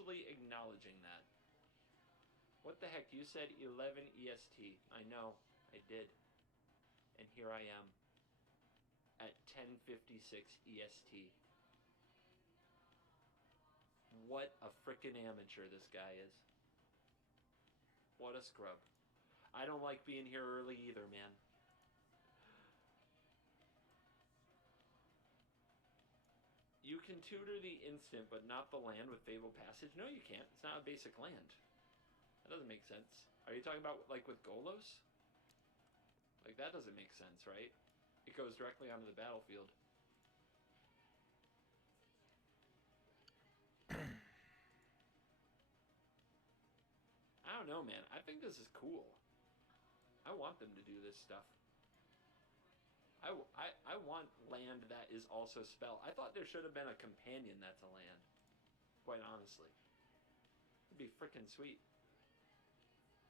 actually acknowledging that. What the heck? You said 11 EST. I know. I did. And here I am at 10:56 EST. What a frickin' amateur this guy is. What a scrub. I don't like being here early either, man. You can tutor the instant, but not the land with Fable Passage? No, you can't. It's not a basic land. That doesn't make sense. Are you talking about, like, with Golos? Like, that doesn't make sense, right? It goes directly onto the battlefield. I don't know, man. I think this is cool. I want them to do this stuff. I want land that is also spell. I thought there should have been a companion that's a land. Quite honestly. It'd be freaking sweet.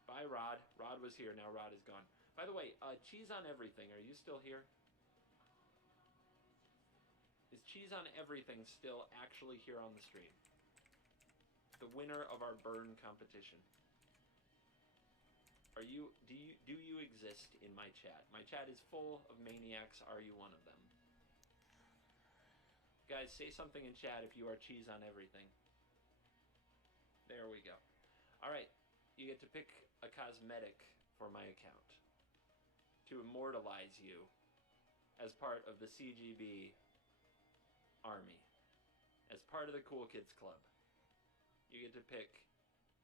Bye, Rod. Rod was here. Now Rod is gone. By the way, Cheese on Everything. Are you still here? Is Cheese on Everything still actually here on the stream? The winner of our burn competition. Do you exist in my chat? My chat is full of maniacs. Are you one of them? Guys, say something in chat if you are Cheese on Everything. There we go. Alright, you get to pick a cosmetic for my account to immortalize you as part of the CGB army, as part of the Cool Kids Club. You get to pick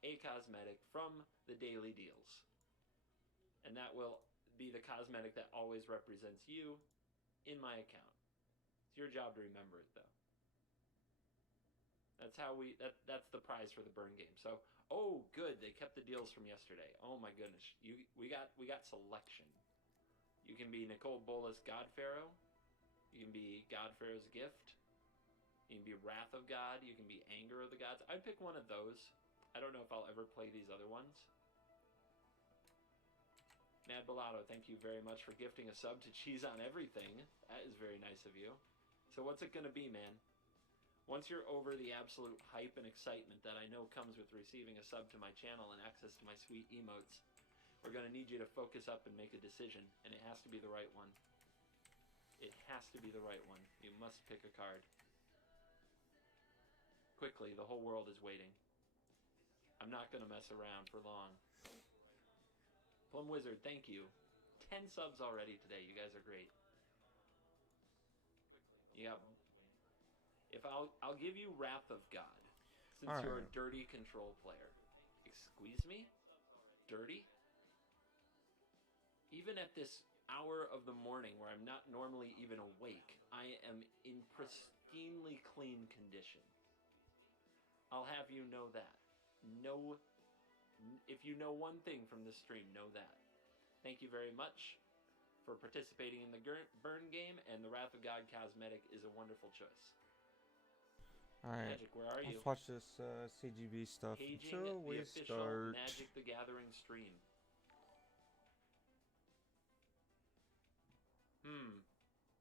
a cosmetic from the daily deals. And that will be the cosmetic that always represents you in my account. It's your job to remember it, though. That's how that's the prize for the burn game. So, oh, good, they kept the deals from yesterday. Oh my goodness, we got selection. You can be Nicole Bolas God Pharaoh. You can be God Pharaoh's Gift. You can be Wrath of God. You can be Anger of the Gods. I'd pick one of those. I don't know if I'll ever play these other ones. Mad Bellado, thank you very much for gifting a sub to Cheese on Everything. That is very nice of you. So what's it going to be, man? Once you're over the absolute hype and excitement that I know comes with receiving a sub to my channel and access to my sweet emotes, we're going to need you to focus up and make a decision, and it has to be the right one. It has to be the right one. You must pick a card. Quickly, the whole world is waiting. I'm not going to mess around for long. Plum Wizard, thank you. 10 subs already today. You guys are great. Yeah. I'll give you Wrath of God, since you're a dirty control player. Excuse me? Dirty? Even at this hour of the morning where I'm not normally even awake, I am in pristinely clean condition. I'll have you know that. No, if you know one thing from this stream, know that. Thank you very much for participating in the burn game, and the Wrath of God cosmetic is a wonderful choice. Alright, Magic, where are you? let's watch this CGB stuff Paging until we the official start. Magic the Gathering stream.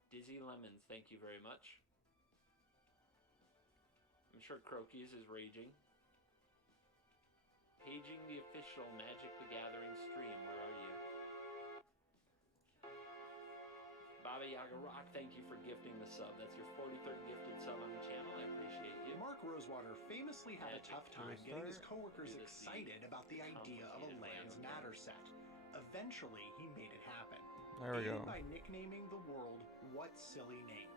Dizzy Lemons, thank you very much. I'm sure Crokies is raging. Paging the official Magic the Gathering stream, where are you? Baba Yaga Rock, thank you for gifting the sub. That's your 43rd gifted sub on the channel. I appreciate you. Mark Rosewater famously had a tough time getting his coworkers excited about the idea of a Lands Matter set. Eventually, he made it happen. There we go. By nicknaming the world What Silly Name?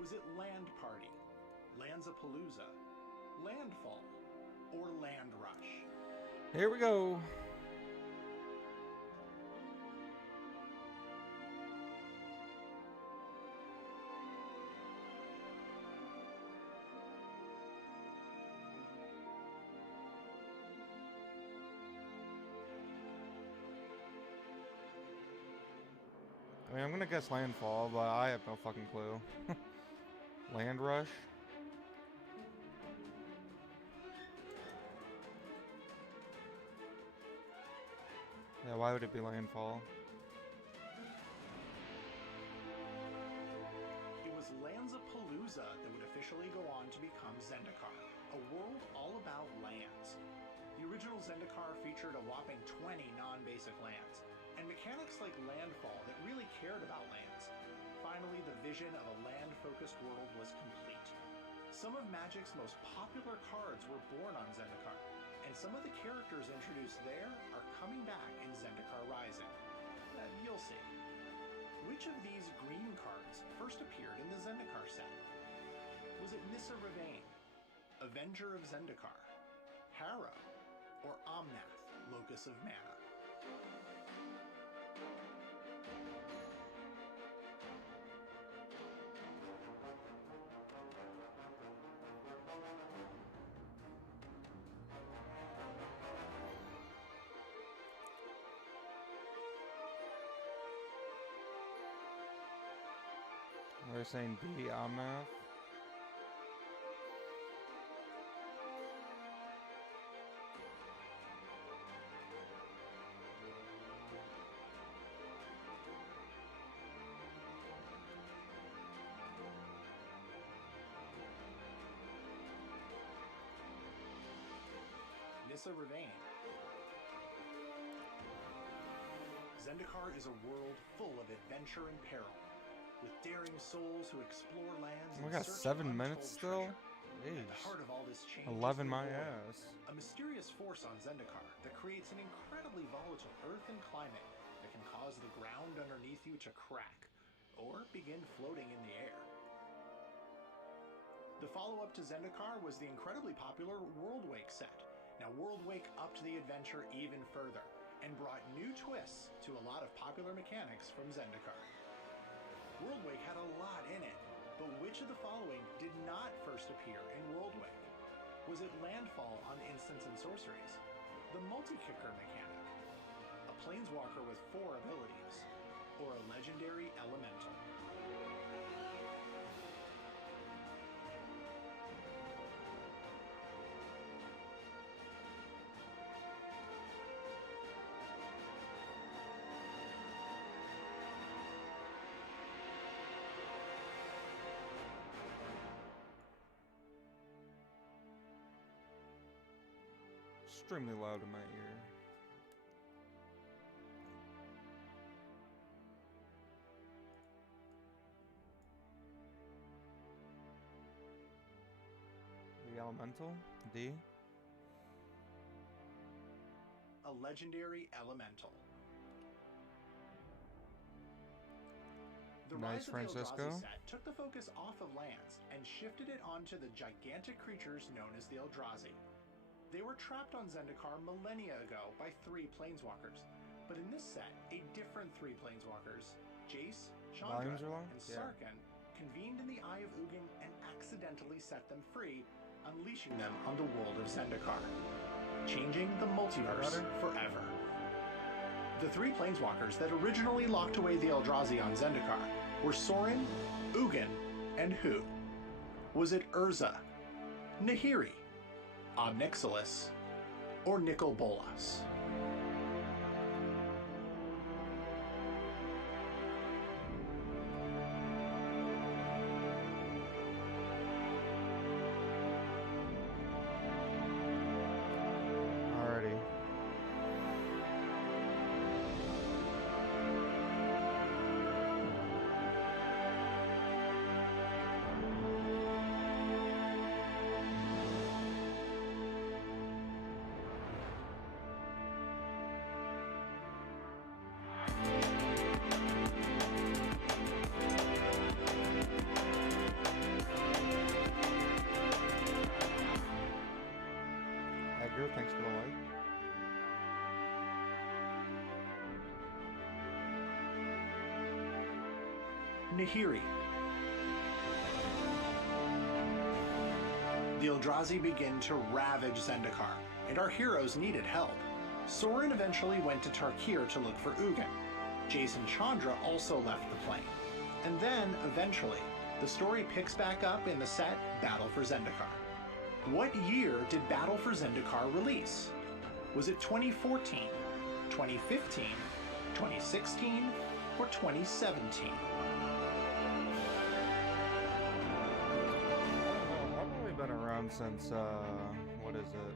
Was it Land Party, Landsapalooza, Landfall, or Land Rush? Here we go. I mean, I'm gonna guess Landfall, but I have no fucking clue. Land Rush? Yeah, why would it be Landfall? It was Landsapalooza that would officially go on to become Zendikar, a world all about The original Zendikar featured a whopping 20 non-basic lands, and mechanics like landfall that really cared about lands. Finally, the vision of a land-focused world was complete. Some of Magic's most popular cards were born on Zendikar, and some of the characters introduced there are coming back in Zendikar Rising. You'll see. Which of these green cards first appeared in the Zendikar set? Was it Nissa Ravain, Avenger of Zendikar, Harrow, or Omnath, Locus of Mana? We're saying D, Omnath. Nissa Ravain. Zendikar is a world full of adventure and peril, with daring souls who explore lands. We got 7 minutes still? At the heart of all this change 11 is my the Void, ass. a mysterious force on Zendikar that creates an incredibly volatile earth and climate that can cause the ground underneath you to crack or begin floating in the air. The follow-up to Zendikar was the incredibly popular Worldwake set. Now Worldwake upped the adventure even further and brought new twists to a lot of popular mechanics from Zendikar. Worldwake had a lot in it, but which of the following did not first appear in Worldwake? Was it Landfall on Instants and Sorceries, the Multi-Kicker mechanic, a Planeswalker with 4 abilities, or a Legendary Elemental? Extremely loud in my ear. The Elemental? D? A Legendary Elemental. The Nice, Rise of the Francisco. Eldrazi set took the focus off of lands and shifted it onto the gigantic creatures known as the Eldrazi. They were trapped on Zendikar millennia ago by 3 Planeswalkers, but in this set, a different 3 Planeswalkers, Jace, Chandra, Volumes are low? and Yeah. Sarkhan, convened in the Eye of Ugin and accidentally set them free, unleashing them on the world of Zendikar, changing the multiverse forever. The 3 Planeswalkers that originally locked away the Eldrazi on Zendikar were Sorin, Ugin, and who? Was it Urza, Nahiri, Obnixilis, or Nicol Bolas? Alrighty. Edgar, thanks for the like. Nahiri. The Eldrazi begin to ravage Zendikar, and our heroes needed help. Sorin eventually went to Tarkir to look for Ugin. Jace and Chandra also left the plane. And then, eventually, the story picks back up in the set Battle for Zendikar. What year did Battle for Zendikar release? Was it 2014, 2015, 2016, or 2017? Probably been around since, what what is it?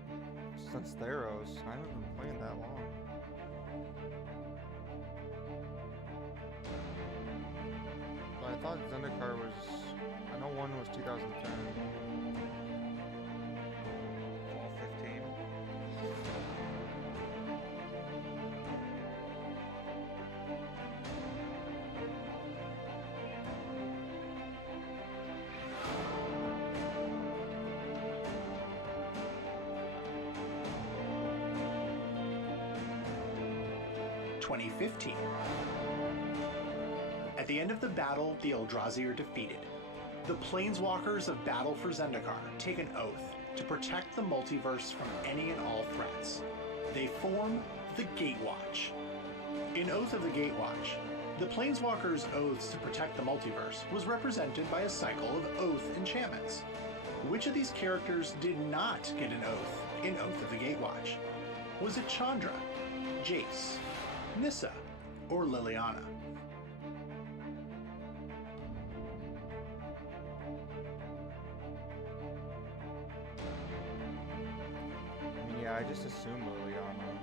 Since Theros. I haven't been playing that long. But I thought Zendikar was... I know one was 2010. Fall 15. At the end of the battle, the Eldrazi are defeated. The Planeswalkers of Battle for Zendikar take an oath to protect the multiverse from any and all threats. They form the Gatewatch. In Oath of the Gatewatch, the Planeswalkers' oaths to protect the multiverse was represented by a cycle of oath enchantments. Which of these characters did not get an oath in Oath of the Gatewatch? Was it Chandra, Jace, Nissa, or Liliana? I mean, yeah, I just assumed Liliana. Right?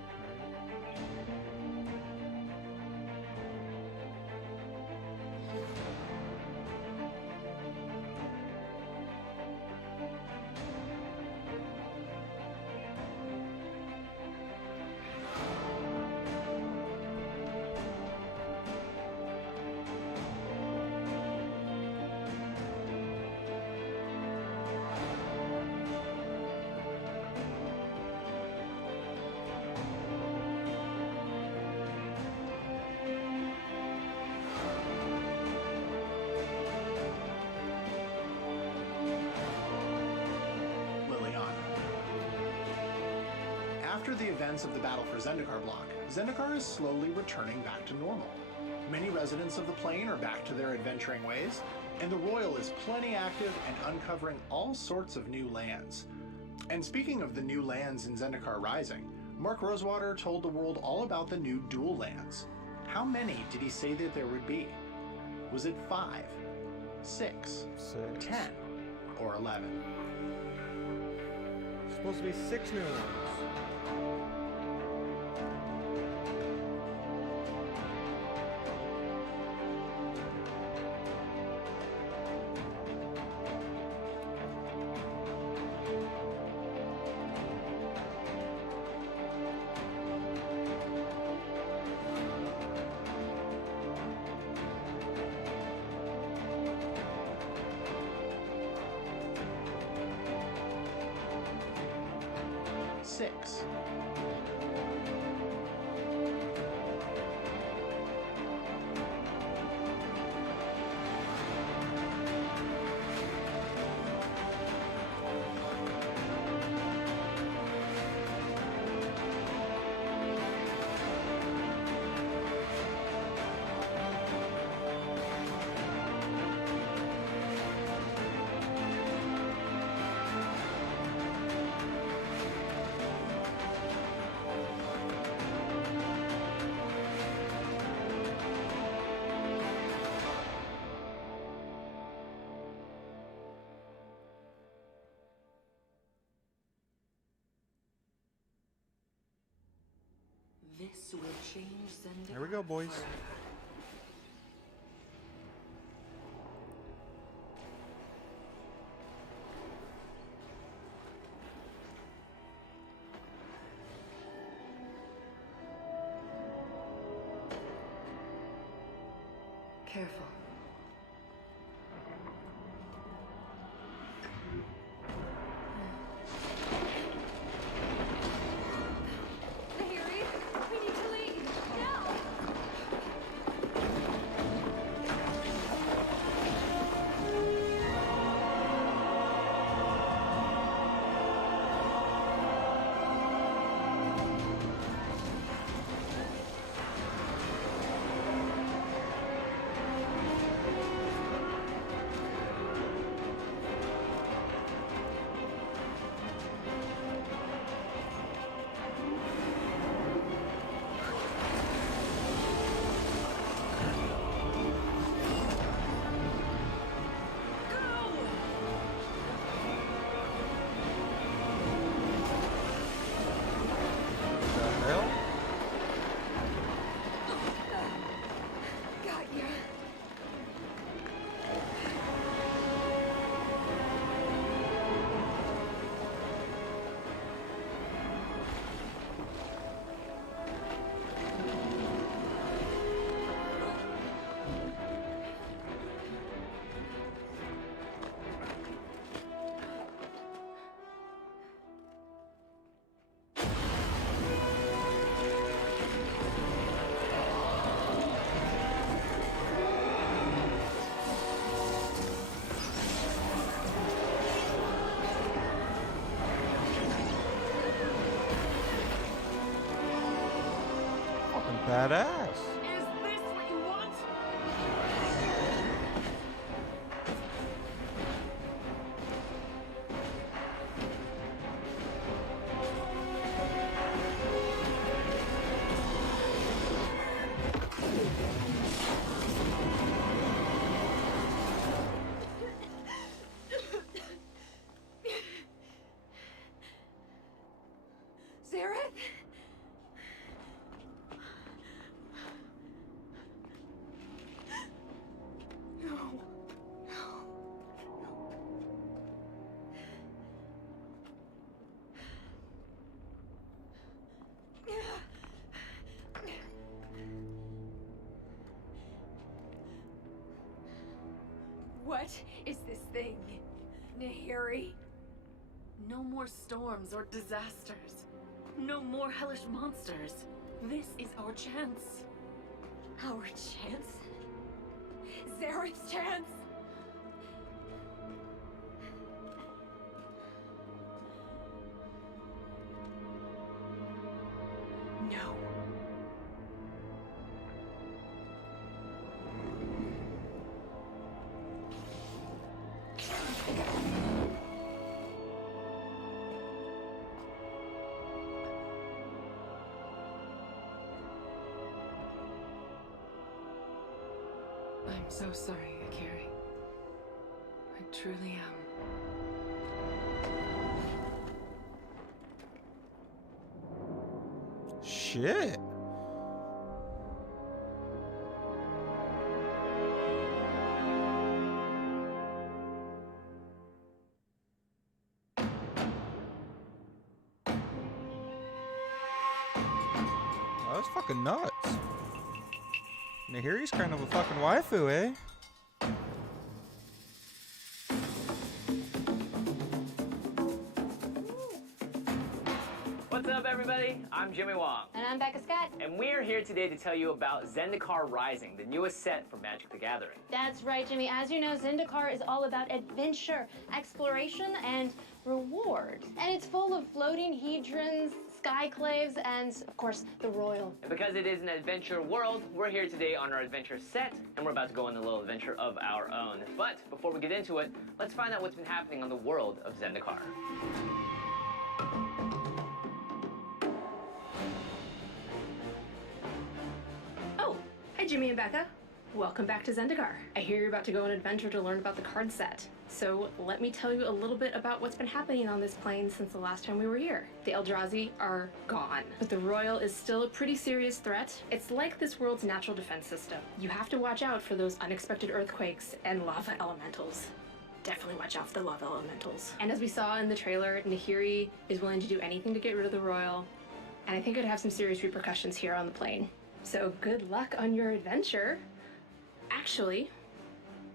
After the events of the Battle for Zendikar block, Zendikar is slowly returning back to normal. Many residents of the plane are back to their adventuring ways, and the Royal is plenty active and uncovering all sorts of new lands. And speaking of the new lands in Zendikar Rising, Mark Rosewater told the world all about the new dual lands. How many did he say that there would be? Was it 5, 6, 10, or 11? Supposed to be 6 new ones. Six. This will change Zendikar. Here we go, boys. forever. Careful. Lahiri, we need to leave. Now! Badass. Is this what you want? Zareth? No. What is this thing, Nahiri? No more storms or disasters. No more hellish monsters. This is our chance. Our chance? Zareth's chance? No. I'm so sorry, Akiri. I truly am. Shit. Oh, that's fucking nuts. Nahiri's kind of a fucking waifu, eh? What's up, everybody? I'm Jimmy Wong, And I'm Becca Scott. and we're here today to tell you about Zendikar Rising, the newest set from Magic the Gathering. That's right, Jimmy. As you know, Zendikar is all about adventure, exploration, and reward. And it's full of floating hedrons, skyclaves, and, of course, the royal. And because it is an adventure world, we're here today on our adventure set, and we're about to go on a little adventure of our own. But before we get into it, let's find out what's been happening on the world of Zendikar. Oh, hi Jimmy and Becca. Welcome back to Zendikar. I hear you're about to go on an adventure to learn about the card set. So let me tell you a little bit about what's been happening on this plane since the last time we were here. The Eldrazi are gone, but the Royal is still a pretty serious threat. It's like this world's natural defense system. You have to watch out for those unexpected earthquakes and lava elementals. Definitely watch out for the lava elementals. And as we saw in the trailer, Nahiri is willing to do anything to get rid of the Royal, and I think it would have some serious repercussions here on the plane. So good luck on your adventure. Actually,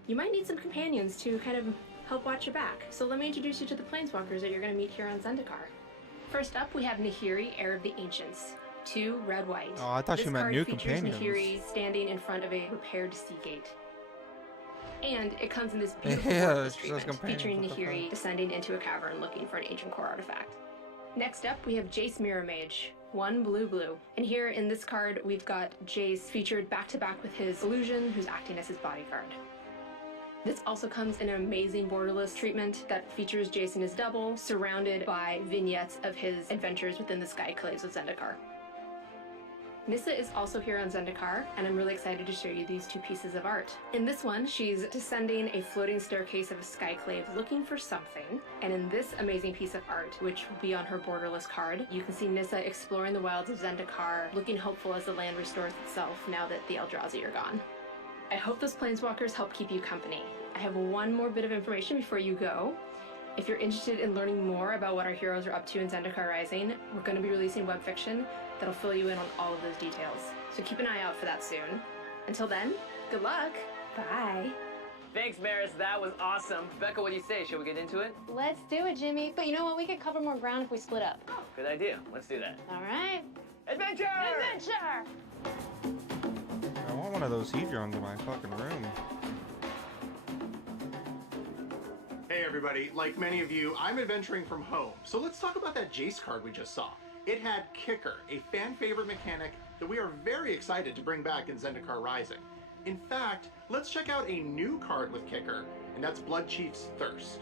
you might need some companions to kind of help watch your back. So let me introduce you to the planeswalkers that you're going to meet here on Zendikar. First up, we have Nahiri, Heir of the Ancients. 2 red-white. Oh, I thought This you meant card new features companions. Nahiri standing in front of a repaired sea gate. And it comes in this beautiful Yeah, Orcus it says treatment, companions, featuring what the Nahiri fuck? descending into a cavern looking for an ancient core artifact. Next up, we have Jace Mirror Mage, 1 blue. And here in this card, we've got Jace featured back-to-back with his Illusion, who's acting as his bodyguard. This also comes in an amazing borderless treatment that features Jace and his double, surrounded by vignettes of his adventures within the Skyclaves of Zendikar. Nissa is also here on Zendikar, and I'm really excited to show you these 2 pieces of art. In this one, she's descending a floating staircase of a skyclave looking for something, and in this amazing piece of art, which will be on her borderless card, you can see Nissa exploring the wilds of Zendikar, looking hopeful as the land restores itself now that the Eldrazi are gone. I hope those planeswalkers help keep you company. I have one more bit of information before you go. If you're interested in learning more about what our heroes are up to in Zendikar Rising, we're going to be releasing web fiction that'll fill you in on all of those details. So keep an eye out for that soon. Until then, good luck. Bye. Thanks, Maris. That was awesome. Becca, what do you say? Should we get into it? Let's do it, Jimmy. But you know what? We could cover more ground if we split up. Good idea. Let's do that. All right. Adventure! Adventure! I want one of those hedrons in my fucking room. Hey everybody, like many of you, I'm adventuring from home. So let's talk about that Jace card we just saw. It had Kicker, a fan favorite mechanic that we are very excited to bring back in Zendikar Rising. In fact, let's check out a new card with Kicker, and that's Blood Chief's Thirst.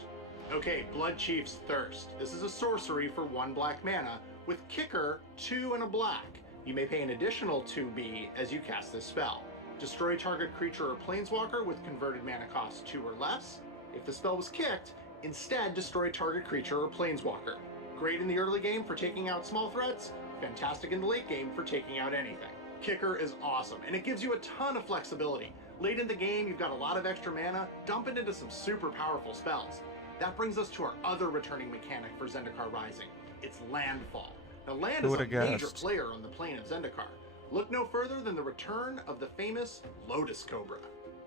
Okay, Blood Chief's Thirst. This is a sorcery for 1 black mana, with Kicker, 2 and a black. You may pay an additional 2B as you cast this spell. Destroy target creature or planeswalker with converted mana cost 2 or less. If the spell was kicked, instead destroy target creature or planeswalker. Great in the early game for taking out small threats, fantastic in the late game for taking out anything. Kicker is awesome, and it gives you a ton of flexibility. Late in the game, you've got a lot of extra mana, dump it into some super powerful spells. That brings us to our other returning mechanic for Zendikar Rising. It's Landfall. Now, land is a major player on the plane of Zendikar. Look no further than the return of the famous Lotus Cobra.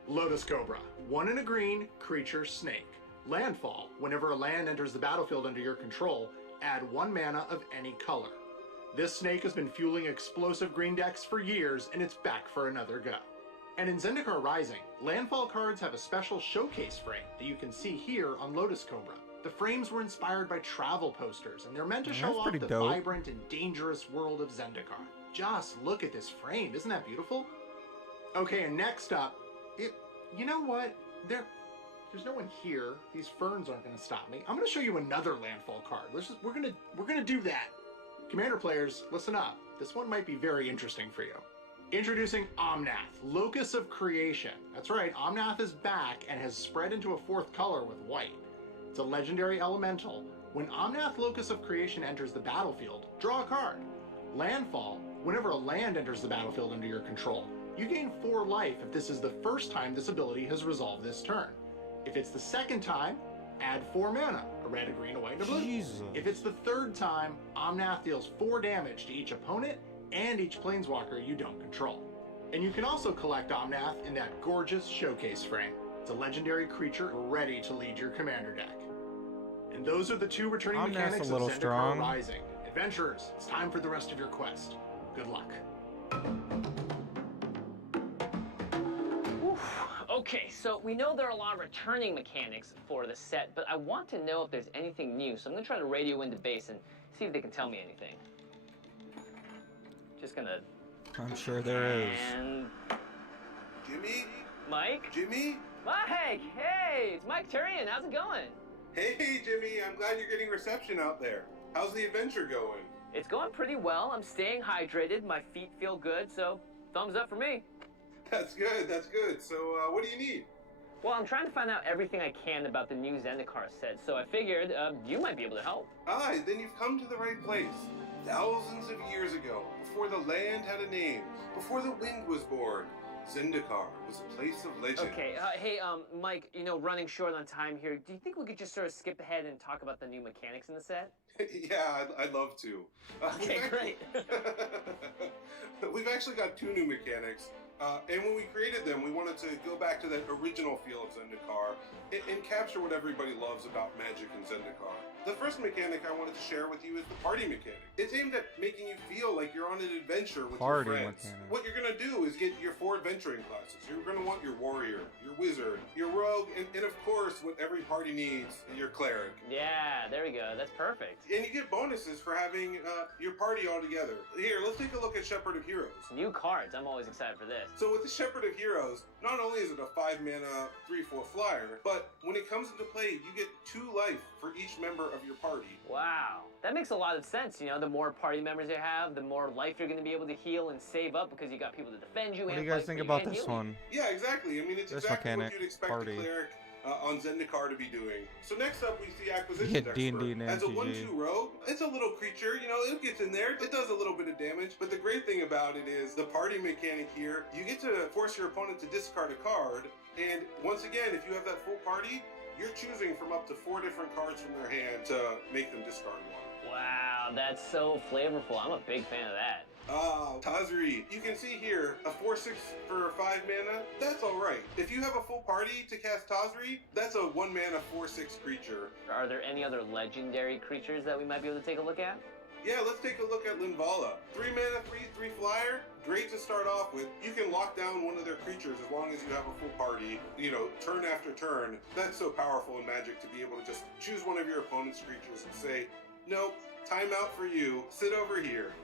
Lotus Cobra, 1 and a green, creature snake. Landfall, whenever a land enters the battlefield under your control, add 1 mana of any color. This snake has been fueling explosive green decks for years, and it's back for another go. And in Zendikar Rising, landfall cards have a special showcase frame that you can see here on Lotus Cobra. The frames were inspired by travel posters, and they're meant to show off the vibrant and dangerous world of Zendikar. Just look at this frame, isn't that beautiful? Okay, and next up, you know what? There's no one here. These ferns aren't going to stop me. I'm going to show you another landfall card. We're gonna do that. Commander players, listen up. This one might be very interesting for you. Introducing Omnath, Locus of Creation. That's right, Omnath is back and has spread into a 4th color with white. It's a legendary elemental. When Omnath Locus of Creation enters the battlefield, draw a card. Landfall, whenever a land enters the battlefield under your control, you gain 4 life if this is the first time this ability has resolved this turn. If it's the second time, add 4 mana, a red, a green, a white, and a blue. Jesus. If it's the 3rd time, Omnath deals 4 damage to each opponent and each planeswalker you don't control. And you can also collect Omnath in that gorgeous showcase frame. It's a legendary creature ready to lead your commander deck. And those are the 2 returning mechanics of Zendikar Rising. Adventurers, it's time for the rest of your quest. Good luck. Okay, so we know there are a lot of returning mechanics for the set, but I want to know if there's anything new, so I'm gonna try to radio into base and see if they can tell me anything. Just gonna... I'm sure there is. And... Jimmy? Mike? Jimmy? Mike! Hey! It's Mike Turian. How's it going? Hey, Jimmy. I'm glad you're getting reception out there. How's the adventure going? It's going pretty well. I'm staying hydrated. My feet feel good, so thumbs up for me. That's good. That's good. So, what do you need? Well, I'm trying to find out everything I can about the new Zendikar set, so I figured you might be able to help. Ah, then you've come to the right place. Thousands of years ago, before the land had a name, before the wind was born, Zendikar was a place of legend. Okay, hey, Mike, you know, running short on time here, do you think we could just sort of skip ahead and talk about the new mechanics in the set? Yeah, I'd love to. Okay, great. We've actually got 2 new mechanics. And when we created them, we wanted to go back to that original feel of Zendikar and capture what everybody loves about magic in Zendikar. The first mechanic I wanted to share with you is the party mechanic. It's aimed at making you feel like you're on an adventure with your friends. What you're going to do is get your 4 adventuring classes. You're going to want your warrior, your wizard, your rogue, and of course, what every party needs, your cleric. Yeah, there we go. That's perfect. And you get bonuses for having your party all together. Here, let's take a look at Shepherd of Heroes. New cards. I'm always excited for this. So with the Shepherd of Heroes, not only is it a 5 mana, 3/4 flyer, but when it comes into play, you get 2 life for each member of your party. Wow. That makes a lot of sense. You know, the more party members you have, the more life you're going to be able to heal and save up because you got people to defend you. What do you guys think about this one? Yeah, exactly. I mean, it's exactly what you'd expect a cleric on Zendikar to be doing. So next up, we see Acquisitions Expert. As a 1/2 rogue, it's a little creature, you know, it gets in there, it does a little bit of damage, but the great thing about it is the party mechanic here, you get to force your opponent to discard a card, and once again, if you have that full party, you're choosing from up to 4 different cards from their hand to make them discard 1. Wow, that's so flavorful. I'm a big fan of that. Tazri. You can see here, a 4/6 for 5 mana, that's alright. If you have a full party to cast Tazri, that's a 1 mana 4/6 creature. Are there any other legendary creatures that we might be able to take a look at? Yeah, let's take a look at Linvala. 3 mana, 3/3 flyer, great to start off with. You can lock down one of their creatures as long as you have a full party, you know, turn after turn. That's so powerful in Magic to be able to just choose one of your opponent's creatures and say, nope, time out for you. Sit over here.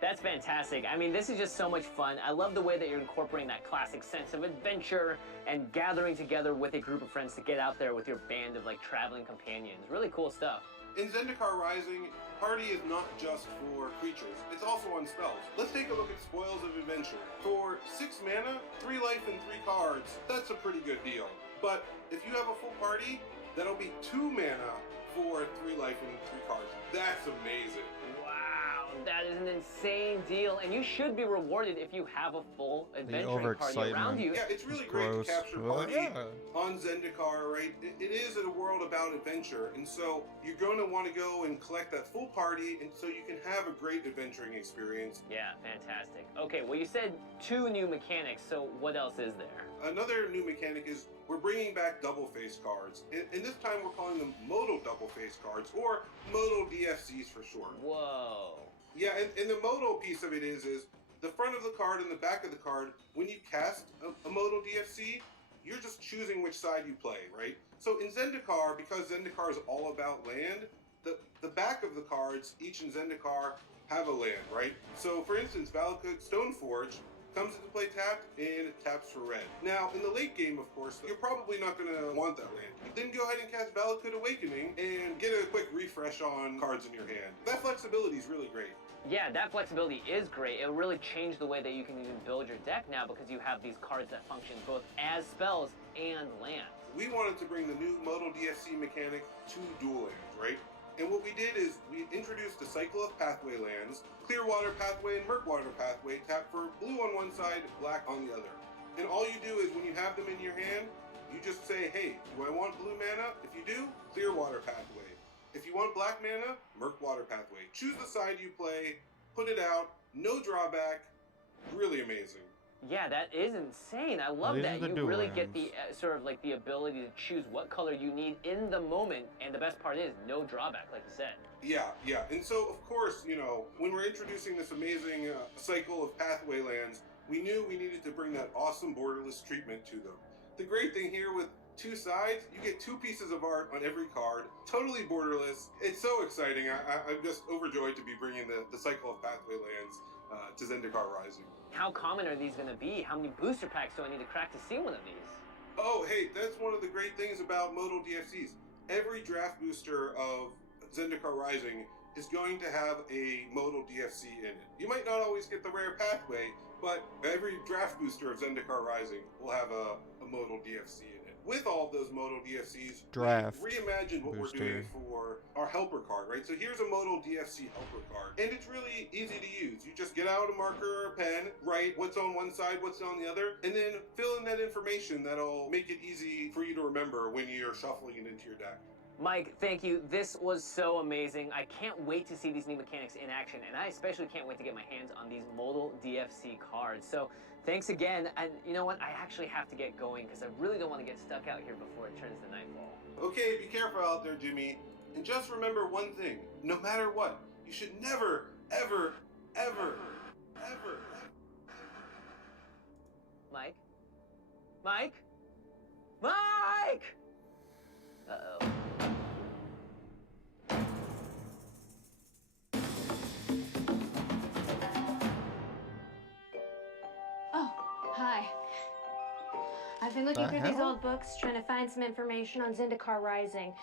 That's fantastic. I mean, this is just so much fun. I love the way that you're incorporating that classic sense of adventure and gathering together with a group of friends to get out there with your band of like traveling companions. Really cool stuff. In Zendikar Rising, party is not just for creatures, it's also on spells. Let's take a look at Spoils of Adventure. For 6 mana, 3 life and 3 cards, that's a pretty good deal. But if you have a full party, that'll be 2 mana for 3 life and 3 cards. That's amazing. Wow, that is an insane deal, and you should be rewarded if you have a full adventuring party around you. Yeah, it's really It's great gross. to capture party Yeah. on Zendikar, right? It is a world about adventure, and so you're going to want to go and collect that full party, and so you can have a great adventuring experience. Yeah, fantastic. Okay, well you said 2 new mechanics, so what else is there? Another new mechanic is we're bringing back double face cards, and this time we're calling them modal double face cards, or modal DFCs for short. Whoa. Yeah, and the modal piece of it is the front of the card and the back of the card, when you cast a modal DFC, you're just choosing which side you play, right? So in Zendikar, because Zendikar is all about land, the back of the cards, each in Zendikar, have a land, right? So for instance, Valakut Stoneforge comes into play tapped, and it taps for red. Now, in the late game, of course, you're probably not going to want that land. Then go ahead and cast Valakut Awakening and get a quick refresh on cards in your hand. That flexibility is really great. Yeah, that flexibility is great. It'll really change the way that you can even build your deck now because you have these cards that function both as spells and lands. We wanted to bring the new modal DFC mechanic to dual lands, right? And what we did is we introduced a cycle of pathway lands, Clearwater Pathway and Murkwater Pathway, tap for blue on one side, black on the other. And all you do is when you have them in your hand, you just say, hey, do I want blue mana? If you do, Clearwater Pathway. If you want black mana, Murkwater Pathway. Choose the side you play, put it out, no drawback, really amazing. Yeah, that is insane. I love These that. are the You really dual get the lands. sort of like the ability to choose what color you need in the moment, and the best part is no drawback, like you said. Yeah. And so, of course, you know, when we're introducing this amazing cycle of pathway lands, we knew we needed to bring that awesome borderless treatment to them. The great thing here with 2 sides, you get 2 pieces of art on every card, totally borderless. It's so exciting. I'm just overjoyed to be bringing the cycle of pathway lands to Zendikar Rising. How common are these going to be? How many booster packs do I need to crack to see one of these? Oh, hey, that's one of the great things about modal DFCs. Every draft booster of Zendikar Rising is going to have a modal DFC in it. You might not always get the rare pathway, but every draft booster of Zendikar Rising will have a modal DFC in it. With all of those modal DFCs, Draft we reimagined what booster. we're doing for our helper card, right? So here's a modal DFC helper card, and it's really easy to use. You just get out a marker or a pen, write what's on one side, what's on the other, and then fill in that information that'll make it easy for you to remember when you're shuffling it into your deck. Mike, thank you. This was so amazing. I can't wait to see these new mechanics in action, and I especially can't wait to get my hands on these modal DFC cards. So thanks again, and you know what? I actually have to get going because I really don't want to get stuck out here before it turns to nightfall. Okay, be careful out there, Jimmy. And just remember one thing. No matter what, you should never, ever, ever, ever... Mike? Mike? Mike! Uh-oh. Oh, hi. I've been looking The through these hell? old books, trying to find some information on Zendikar Rising.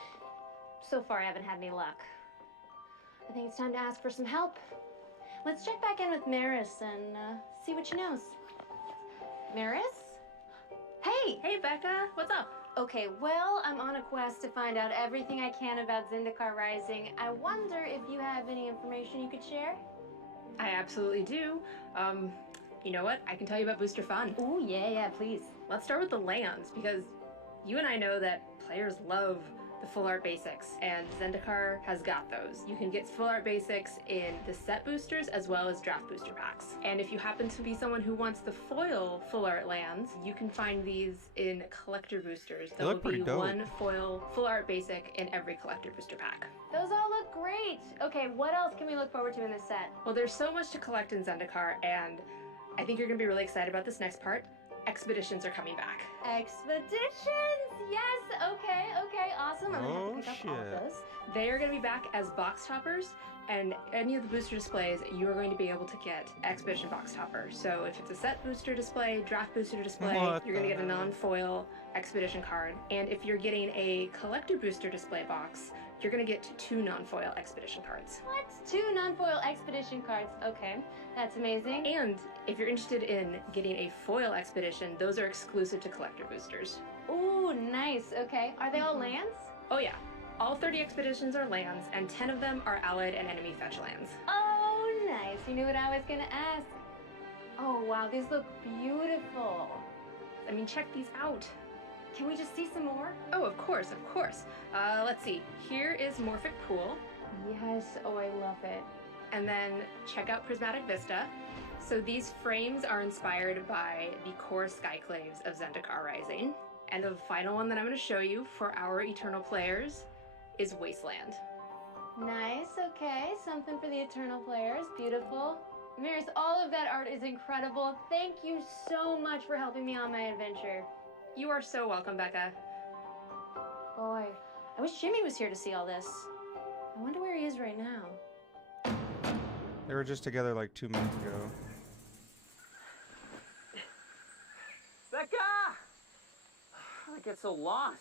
So far, I haven't had any luck. I think it's time to ask for some help. Let's check back in with Maris and see what she knows. Maris? Hey! Hey, Becca, what's up? Okay, well, I'm on a quest to find out everything I can about Zendikar Rising. I wonder if you have any information you could share? I absolutely do. You know what? I can tell you about Booster Fun. Ooh, yeah, please. Let's start with the lands, because you and I know that players love the full art basics, and Zendikar has got those. You can get full art basics in the set boosters as well as draft booster packs. And if you happen to be someone who wants the foil full art lands, you can find these in collector boosters. There will look pretty be dope. one foil full art basic in every collector booster pack. Those all look great. Okay, what else can we look forward to in this set? Well, there's so much to collect in Zendikar, and I think you're gonna be really excited about this next part. expeditions are coming back. Expeditions! Yes! Okay, awesome. I'm gonna have to pick up all of shit. those. They are going to be back as box toppers, and any of the booster displays, you are going to be able to get Expedition box topper. So if it's a set booster display, draft booster display, What you're going to the get a hell? non-foil Expedition card. And if you're getting a collector booster display box, you're going to get 2 non-foil Expedition cards. What? 2 non-foil expedition cards. Okay, that's amazing. And if you're interested in getting a foil Expedition, those are exclusive to collector boosters. Ooh, nice. Okay, are they all lands? Oh yeah, all 30 expeditions are lands, and 10 of them are allied and enemy fetch lands. Oh, nice. You knew what I was gonna ask. Oh, wow, these look beautiful. I mean, check these out. Can we just see some more? Oh, of course. Let's see. Here is Morphic Pool, Yes. Oh, I love it. and then check out Prismatic Vista. So these frames are inspired by the core skyclaves of Zendikar Rising. And the final one that I'm going to show you for our Eternal players is Wasteland. Nice. Okay, something for the Eternal players. Beautiful. Maris, all of that art is incredible. Thank you so much for helping me on my adventure. You are so welcome, Becca. Boy, I wish Jimmy was here to see all this. I wonder where he is right now. They were just together like 2 minutes ago. Becca! I get so lost.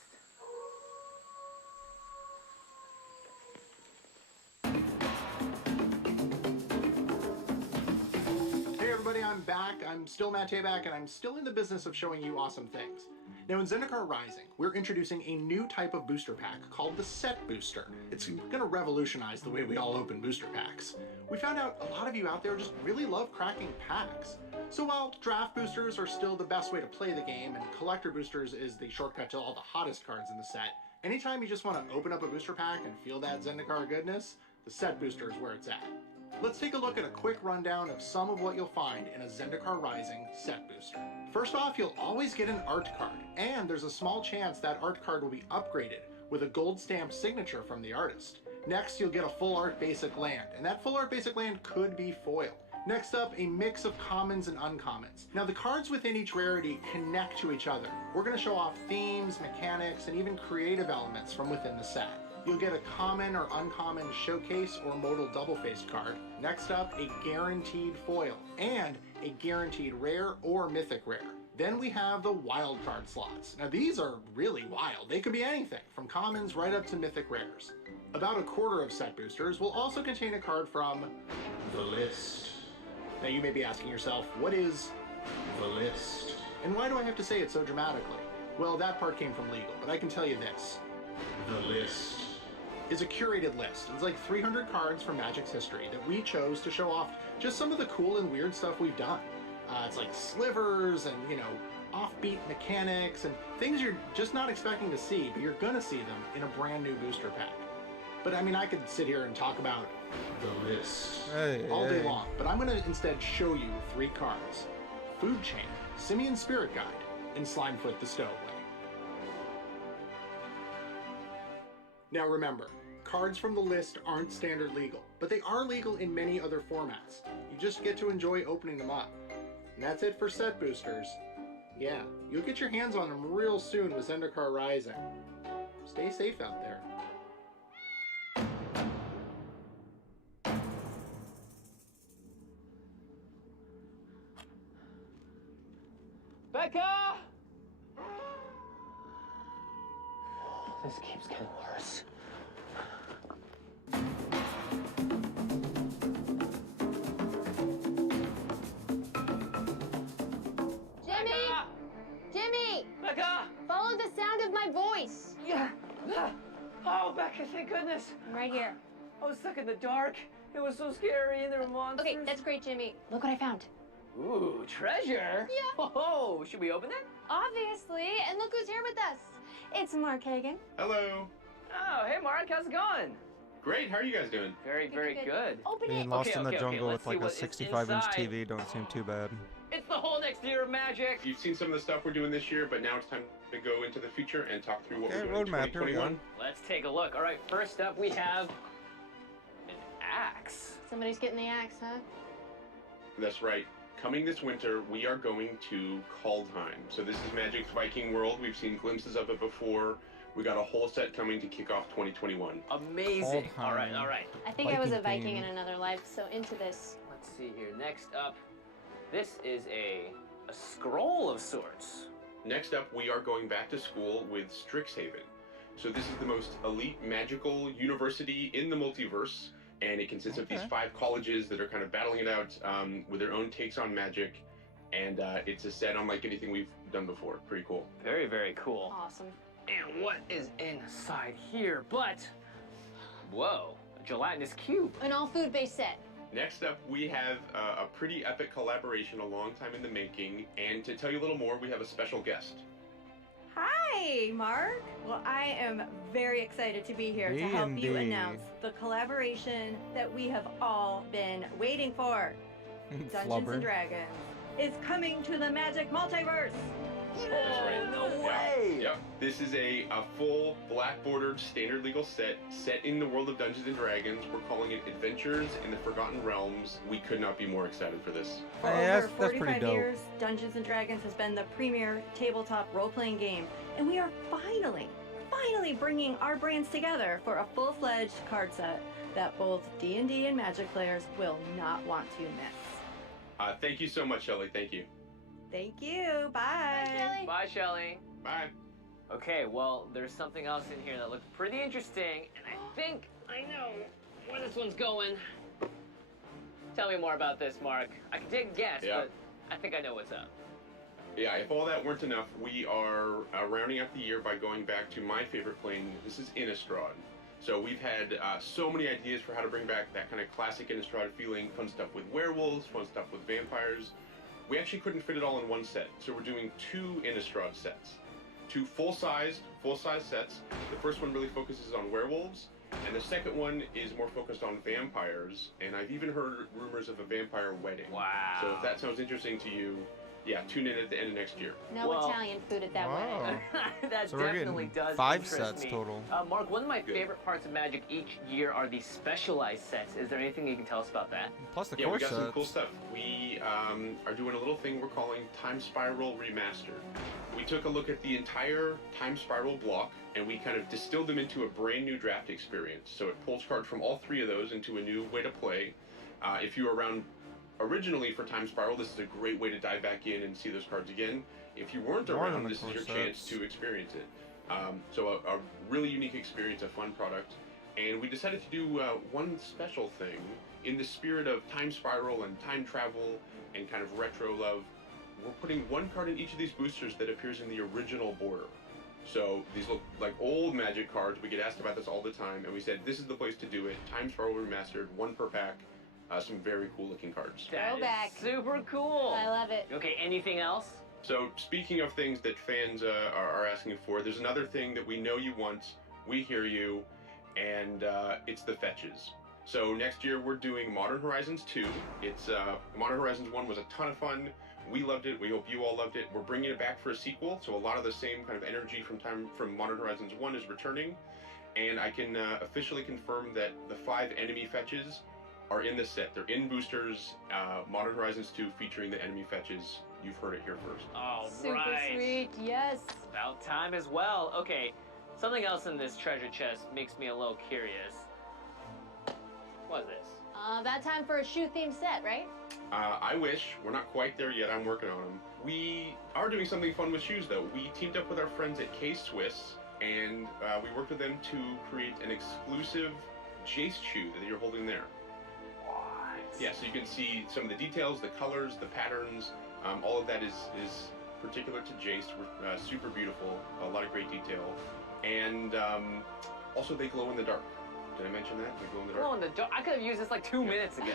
Hey everybody, I'm back. I'm still Matt Tabak, and I'm still in the business of showing you awesome things. Now in Zendikar Rising, we're introducing a new type of booster pack called the Set Booster. It's going to revolutionize the way we all open booster packs. We found out a lot of you out there just really love cracking packs. So while draft boosters are still the best way to play the game, and collector boosters is the shortcut to all the hottest cards in the set, anytime you just want to open up a booster pack and feel that Zendikar goodness, the Set Booster is where it's at. Let's take a look at a quick rundown of some of what you'll find in a Zendikar Rising set booster. First off, you'll always get an art card, and there's a small chance that art card will be upgraded with a gold stamped signature from the artist. Next, you'll get a full art basic land, and that full art basic land could be foil. Next up, a mix of commons and uncommons. Now the cards within each rarity connect to each other. We're going to show off themes, mechanics, and even creative elements from within the set. You'll get a common or uncommon showcase or modal double-faced card. Next up, a guaranteed foil, and a guaranteed rare or mythic rare. Then we have the wild card slots. Now these are really wild. They could be anything, from commons right up to mythic rares. About a quarter of set boosters will also contain a card from the list. Now you may be asking yourself, what is the list? And why do I have to say it so dramatically? Well, that part came from legal, but I can tell you this. The list is a curated list. It's like 300 cards from Magic's history that we chose to show off just some of the cool and weird stuff we've done. It's like slivers and, offbeat mechanics and things you're just not expecting to see, but you're gonna see them in a brand new booster pack. But I mean, I could sit here and talk about the list all day long, but I'm gonna instead show you 3 cards. Food Chain, Simian Spirit Guide, and Slimefoot the Stowaway. Now remember, cards from the list aren't standard legal, but they are legal in many other formats. You just get to enjoy opening them up. And that's it for set boosters. Yeah, you'll get your hands on them real soon with Zendikar Rising. Stay safe out there. Becca! This keeps getting worse. Jimmy! Becca! Follow the sound of my voice. Yeah. Oh, Becca, thank goodness. I'm right here. I was stuck in the dark. It was so scary and there were monsters. Okay, that's great, Jimmy. Look what I found. Ooh, treasure? Yeah. Oh, should we open it? Obviously, and look who's here with us. It's Mark Hagan. Hello. Oh, hey, Mark, how's it going? Great. How are you guys doing? Very, very good. Open Being it. lost Okay, in the okay, jungle let's with like see a what is 65-inch inside. TV don't seem too bad. It's the whole next year of magic. You've seen some of the stuff we're doing this year, but now it's time to go into the future and talk through what Okay, we're doing in roadmap, here we go. 2021. Let's take a look. All right, first up we have an axe. Somebody's getting the axe, huh? That's right. coming this winter, we are going to Kaldheim. So this is Magic's Viking world. We've seen glimpses of it before. We got a whole set coming to kick off 2021. Amazing. All right. I think I was a Viking Viking theme. in another life, so into this. Let's see here. Next up, this is a scroll of sorts. Next up, we are going back to school with Strixhaven. So this is the most elite magical university in the multiverse, and it consists of these 5 colleges that are kind of battling it out with their own takes on magic, and it's a set unlike anything we've done before. Pretty cool. Very, very cool. Awesome. And what is inside here but, whoa, a gelatinous cube. An all food-based set. Next up, we have a pretty epic collaboration, a long time in the making, and to tell you a little more, we have a special guest. Hi, Mark. Well, I am very excited to be here to help you indeed. announce the collaboration that we have all been waiting for. Dungeons Flubber. and Dragons is coming to the Magic Multiverse. That's right. No Yeah. way. Yeah. This is a full black bordered standard legal set in the world of Dungeons and Dragons. We're calling it Adventures in the Forgotten Realms. We could not be more excited for this. For Hey, over that's 45 pretty dope. years, Dungeons and Dragons has been the premier tabletop role-playing game, and we are finally bringing our brains together for a full-fledged card set that both D&D and Magic players will not want to miss. Thank you so much, Shelley. Thank you. Thank you. Bye. Bye, Shelly. Bye. Okay, well, there's something else in here that looks pretty interesting, and I think I know where this one's going. Tell me more about this, Mark. I can take a guess, Yeah. but I think I know what's up. Yeah, if all that weren't enough, we are rounding out the year by going back to my favorite plane. This is Innistrad. So we've had so many ideas for how to bring back that kind of classic Innistrad feeling, fun stuff with werewolves, fun stuff with vampires. We actually couldn't fit it all in one set, so we're doing 2 Innistrad sets. 2 full-size sets. The first one really focuses on werewolves, and the second one is more focused on vampires, and I've even heard rumors of a vampire wedding. Wow. So if that sounds interesting to you, yeah, tune in at the end of next year. No Well- Italian food at that Wow. wedding. That So we're definitely getting does 5 interest sets me. total. Mark, one of my Good. favorite parts of Magic each year are these specialized sets. Is there anything you can tell us about that? Plus the Yeah, we core got some sets. cool stuff. We are doing a little thing we're calling Time Spiral Remastered. We took a look at the entire Time Spiral block, and we kind of distilled them into a brand new draft experience. So it pulls cards from all 3 of those into a new way to play. If you were around originally for Time Spiral, this is a great way to dive back in and see those cards again. If you weren't More than around, the this is core your sets. chance to experience it. So a really unique experience, a fun product. And we decided to do one special thing in the spirit of Time Spiral and time travel and kind of retro love. We're putting 1 card in each of these boosters that appears in the original border. So these look like old Magic cards. We get asked about this all the time, and we said this is the place to do it. Time Spiral Remastered, 1 per pack. Some very cool looking cards. That is Throwback. super cool. I love it. Okay, anything else? So speaking of things that fans are asking for, there's another thing that we know you want. We hear you, and it's the fetches. So next year we're doing Modern Horizons 2. It's Modern Horizons 1 was a ton of fun. We loved it. We hope you all loved it. We're bringing it back for a sequel, so a lot of the same kind of energy from Modern Horizons 1 is returning. And I can officially confirm that the 5 enemy fetches are in the set. They're in boosters. Modern Horizons 2 featuring the enemy fetches. You've heard it here first. All Super right. sweet. Yes. About time as well. Okay, something else in this treasure chest makes me a little curious. What is this? About time for a shoe-themed set, right? I wish. We're not quite there yet. I'm working on them. We are doing something fun with shoes, though. We teamed up with our friends at K-Swiss, and we worked with them to create an exclusive Jace shoe that you're holding there. What? Yeah, so you can see some of the details, the colors, the patterns. All of that is particular to Jace. Super beautiful. A lot of great detail. And also, they glow in the dark. Did I mention that? They glow in the dark. Glow in the dark. I could have used this like 2 minutes ago.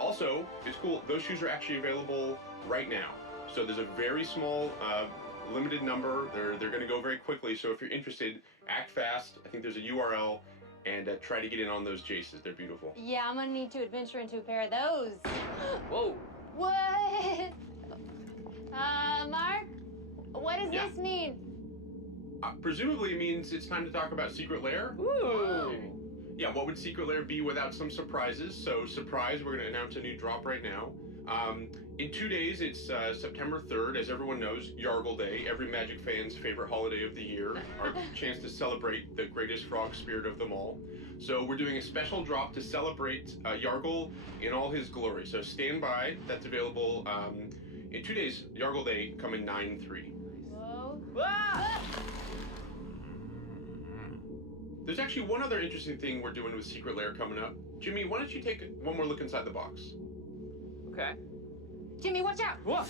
Also, it's cool. Those shoes are actually available right now. So there's a very small, limited number. They're going to go very quickly. So if you're interested, act fast. I think there's a URL, and try to get in on those Jaces. They're beautiful. Yeah, I'm gonna need to adventure into a pair of those. Whoa. What? Mark? What does Yeah. this mean? Presumably it means it's time to talk about Secret Lair. Ooh. Yeah, what would Secret Lair be without some surprises? So surprise, we're going to announce a new drop right now. In 2 days, it's September 3rd, as everyone knows, Yargle Day, every Magic fan's favorite holiday of the year, our chance to celebrate the greatest frog spirit of them all. So we're doing a special drop to celebrate Yargle in all his glory. So stand by, that's available in 2 days, Yargle Day, coming 9/3. Whoa. There's actually one other interesting thing we're doing with Secret Lair coming up. Jimmy, why don't you take one more look inside the box? Okay. Jimmy, watch out! Whoa!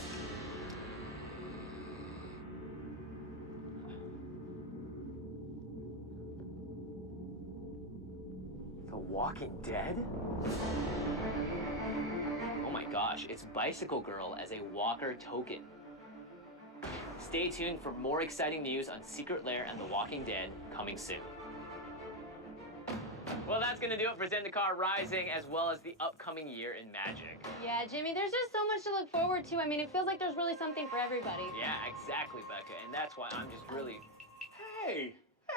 The Walking Dead? Oh my gosh, it's Bicycle Girl as a walker token. Stay tuned for more exciting news on Secret Lair and The Walking Dead coming soon. Well, that's going to do it for Zendikar Rising, as well as the upcoming year in Magic. Yeah, Jimmy, there's just so much to look forward to. I mean, it feels like there's really something for everybody. Yeah, exactly, Becca, and that's why I'm just really... Hey,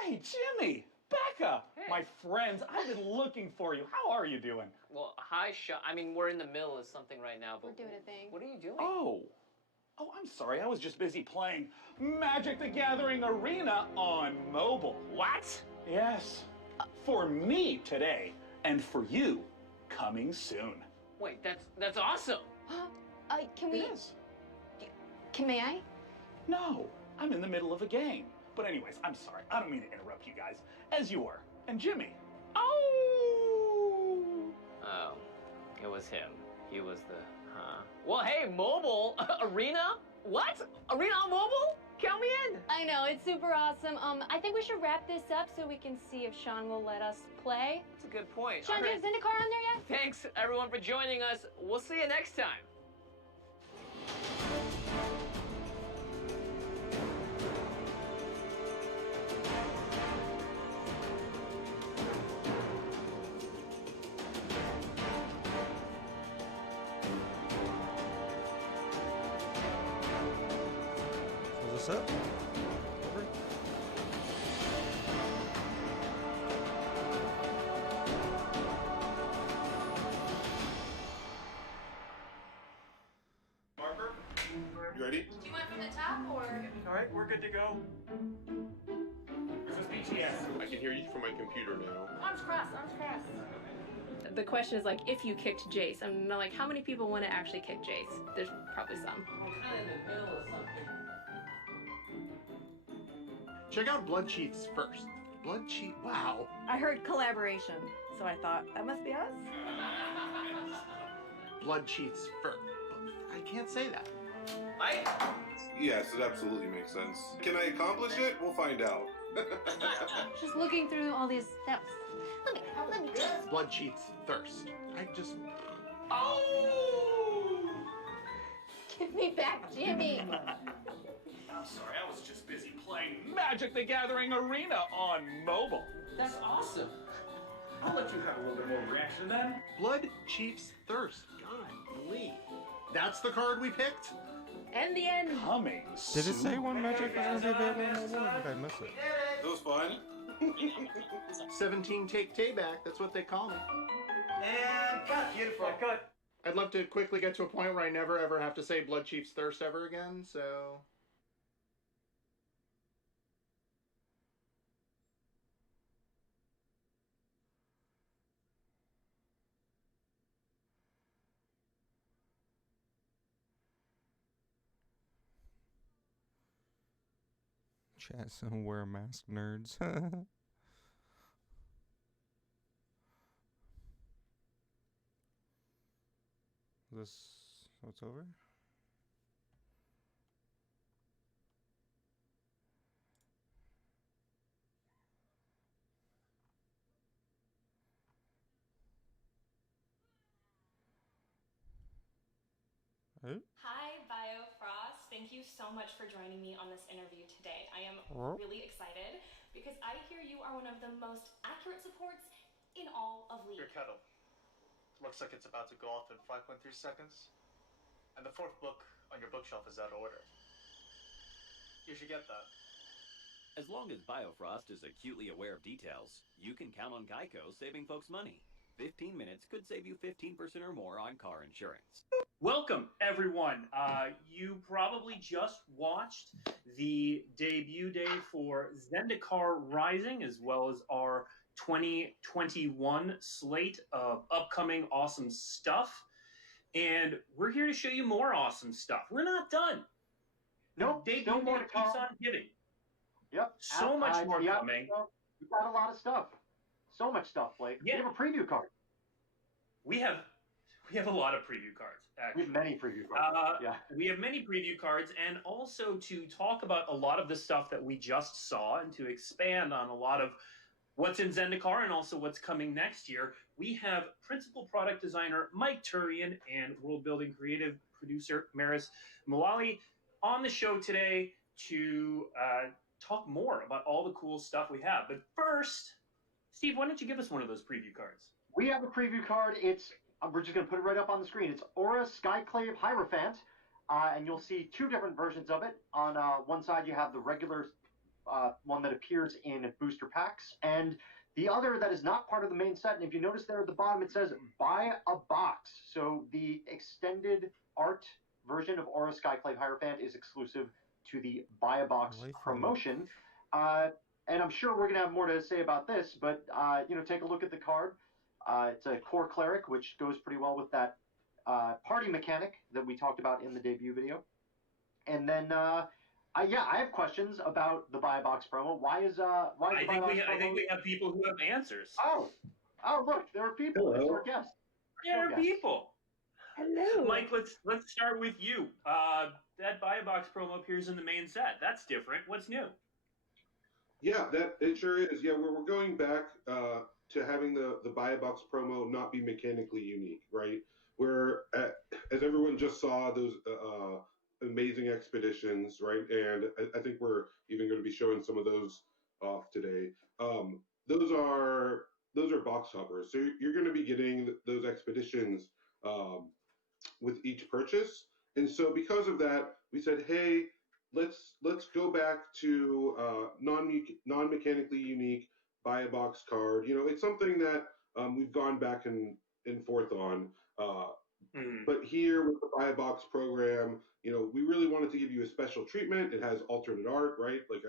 Jimmy, Becca, Hey. my friends, I've been looking for you. How are you doing? Well, hi, Sean. I mean, we're in the middle of something right now, but... We're doing a thing. What are you doing? Oh, I'm sorry. I was just busy playing Magic the Gathering Arena on mobile. What? Yes, for me today, and for you coming soon. Wait, that's awesome. Can we... It is. May I? No, I'm in the middle of a game. But anyways, I'm sorry. I don't mean to interrupt you guys. As you were. And Jimmy. Oh! Oh, it was him. He was the... Well, hey, mobile arena? What? Arena on mobile? Count me in. I know, it's super awesome. I think we should wrap this up so we can see if Sean will let us play. That's a good point. Sean, do you have Zendikar on there yet? Thanks, everyone, for joining us. We'll see you next time. Was this it? Over? Marker, you ready? Do you want from the top or? All right, we're good to go. This is BTS. I can hear you from my computer now. Arms crossed, arms crossed. The question is like, if you kicked Jace, I'm like, how many people want to actually kick Jace? There's probably some. Check out Blood Cheats first. Blood Cheat, wow. I heard collaboration, so I thought that must be us. Blood Cheats first. I can't say that. Yes, it absolutely makes sense. Can I accomplish it? We'll find out. Just looking through all these steps. Let me Blood Cheats thirst. I just... Oh! Give me back, Jimmy. I'm sorry, I was just busy playing Magic the Gathering Arena on mobile. That's awesome. I'll let you have a little bit more reaction then. Blood Cheats thirst. God, Lee. That's the card we picked? And the end. Coming Did it soon. say when Magic was going to be available on mobile, or did I miss it? That was fun. 17 take Tayback, that's what they call me. And cut, beautiful. Cut. I'd love to quickly get to a point where I never ever have to say Blood Cheats thirst ever again, so... Chat, so wear mask, nerds. This... so it's over? Oh? Hi, Biofrost. Thank you so much for joining me on this interview today. I am really excited because I hear you are one of the most accurate supports in all of League. Your kettle. Looks like it's about to go off in 5.3 seconds. And the fourth book on your bookshelf is out of order. You should get that. As long as Biofrost is acutely aware of details, you can count on Geico saving folks money. 15 minutes could save you 15% or more on car insurance. Welcome, everyone. You probably just watched the debut day for Zendikar Rising, as well as our 2021 slate of upcoming awesome stuff. And we're here to show you more awesome stuff. We're not done. Nope, Debut still more day to come. keeps on giving. Yep. So much more coming. We've got a lot of stuff. So much stuff, Blake. Yeah. We have a preview card. We have a lot of preview cards, actually. We have many preview cards. Yeah. We have many preview cards, and also to talk about a lot of the stuff that we just saw and to expand on a lot of what's in Zendikar and also what's coming next year, we have principal product designer Mike Turian and world building creative producer Maris Mulali on the show today to talk more about all the cool stuff we have. But first, Steve, why don't you give us one of those preview cards? We have a preview card. We're just going to put it right up on the screen. It's Aura Skyclave Hierophant, and you'll see two different versions of it. On one side, you have the regular one that appears in booster packs, and the other that is not part of the main set. And if you notice there at the bottom, it says buy a box. So the extended art version of Aura Skyclave Hierophant is exclusive to the buy a box promotion. And I'm sure we're going to have more to say about this, but take a look at the card. It's a core cleric, which goes pretty well with that party mechanic that we talked about in the debut video. And then, I have questions about the buy a box promo. I think we have people who have answers. Oh, look, there are people. It's our guests. There are people. Hello. Mike, let's start with you. That buy a box promo appears in the main set. That's different. What's new? Yeah, that it sure is. Yeah, we're going back to having the buy a box promo not be mechanically unique, right? As everyone just saw, those amazing expeditions, right? And I think we're even going to be showing some of those off today. Those are box hoppers, so you're going to be getting those expeditions with each purchase. And so because of that, we said, hey, let's go back to non-mechanically unique buy a box card. It's something that we've gone back and forth on. But here with the buy a box program, we really wanted to give you a special treatment. It has alternate art, right? Like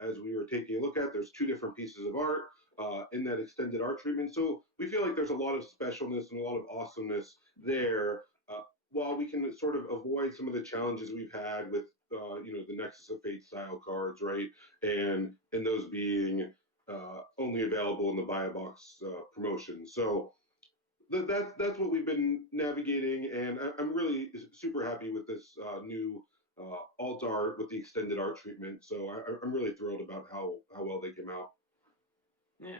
as we were taking a look at, there's two different pieces of art in that extended art treatment. So we feel like there's a lot of specialness and a lot of awesomeness there, while we can sort of avoid some of the challenges we've had with the Nexus of Fate style cards, right? And those being only available in the buy a box promotion. So that's what we've been navigating, and I'm really super happy with this new alt art with the extended art treatment. So I'm really thrilled about how well they came out. Yeah,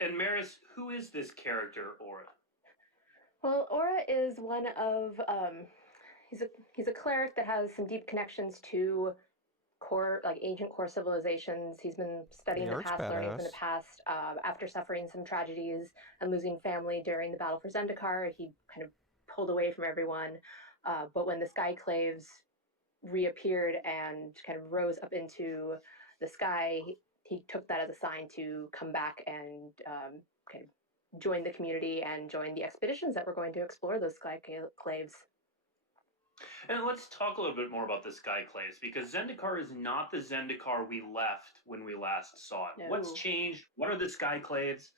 and Maris, who is this character, Aura? Well, Aura is one of he's a cleric that has some deep connections to ancient core civilizations. He's been studying the past, learning from the past. After suffering some tragedies and losing family during the battle for Zendikar, he kind of pulled away from everyone. But when the Skyclaves reappeared and kind of rose up into the sky, he took that as a sign to come back and kind of join the community and join the expeditions that were going to explore those Skyclaves. And let's talk a little bit more about the Skyclaves, because Zendikar is not the Zendikar we left when we last saw it. No. What's changed? What are the Skyclaves?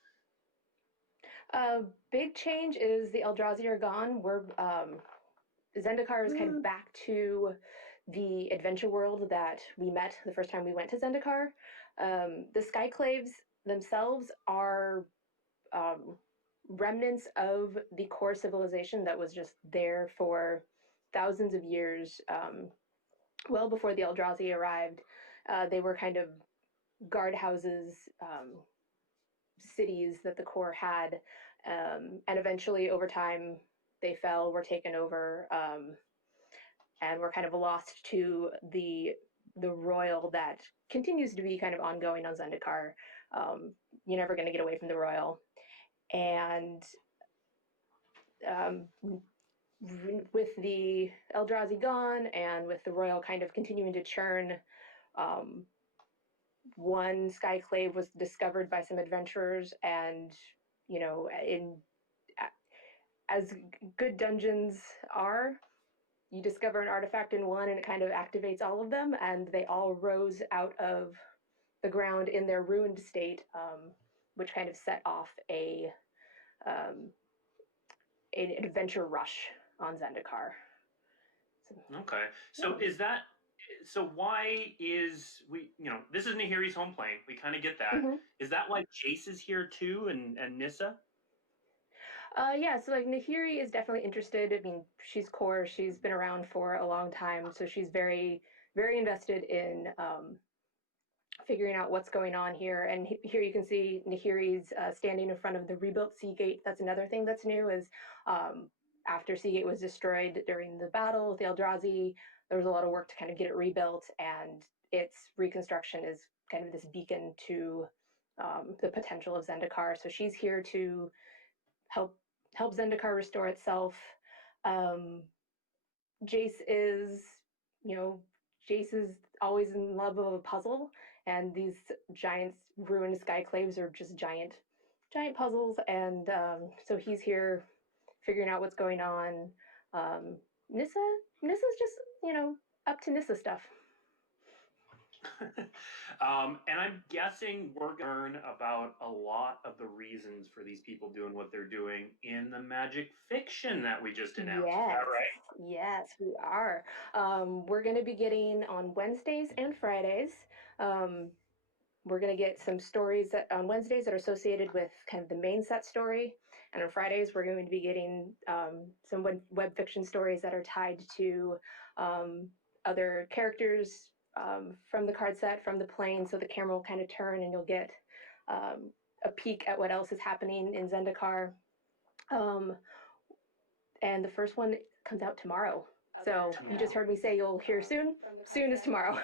Big change is the Eldrazi are gone. Zendikar is kind of back to the adventure world that we met the first time we went to Zendikar. The Skyclaves themselves are remnants of the core civilization that was just there for thousands of years, well before the Eldrazi arrived. They were kind of guardhouses, cities that the core had, and eventually over time they fell, were taken over, and were kind of lost to the royal that continues to be kind of ongoing on Zendikar. You're never going to get away from the royal. And with the Eldrazi gone and with the royal kind of continuing to churn, one Skyclave was discovered by some adventurers and, as good dungeons are, you discover an artifact in one and it kind of activates all of them, and they all rose out of the ground in their ruined state, which kind of set off an adventure rush on Zendikar. Okay. So why is this is Nahiri's home plane. We kind of get that. Mm-hmm. Is that why Jace is here too, and Nissa? Yeah, so like Nahiri is definitely interested. I mean, she's core. She's been around for a long time, so she's very, very invested in figuring out what's going on here. And here you can see Nahiri's standing in front of the rebuilt Seagate. That's another thing that's new is after Seagate was destroyed during the battle with the Eldrazi, there was a lot of work to kind of get it rebuilt, and its reconstruction is kind of this beacon to the potential of Zendikar. So she's here to help Zendikar restore itself. Jace is always in love of a puzzle, and these giant ruined skyclaves are just giant puzzles, and so he's here figuring out what's going on. Nissa's just up to Nissa stuff. And I'm guessing we're going to learn about a lot of the reasons for these people doing what they're doing in the magic fiction that we just announced. Yes. Is that right? Yes, we are. We're going to be getting on Wednesdays and Fridays. We're going to get some stories on Wednesdays that are associated with kind of the main set story. And on Fridays, we're going to be getting some web fiction stories that are tied to other characters from the card set, from the plane. So the camera will kind of turn and you'll get a peek at what else is happening in Zendikar. And the first one comes out tomorrow. So you just heard me say you'll hear soon. Soon is tomorrow.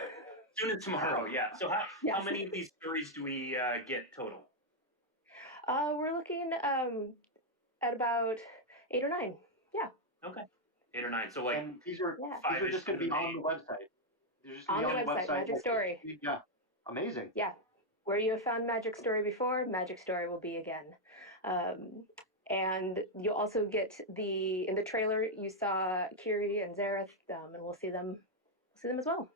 Soon as tomorrow, yeah. So how many of these stories do we get total? We're looking at about 8 or 9. Yeah. Okay. 8 or 9. So like and these are just going to be on the website. They're just on the website. Magic Story. Yeah. Amazing. Yeah. Where you have found Magic Story before, Magic Story will be again. And you'll also get in the trailer you saw Kiri and Zareth, and we'll see them as well.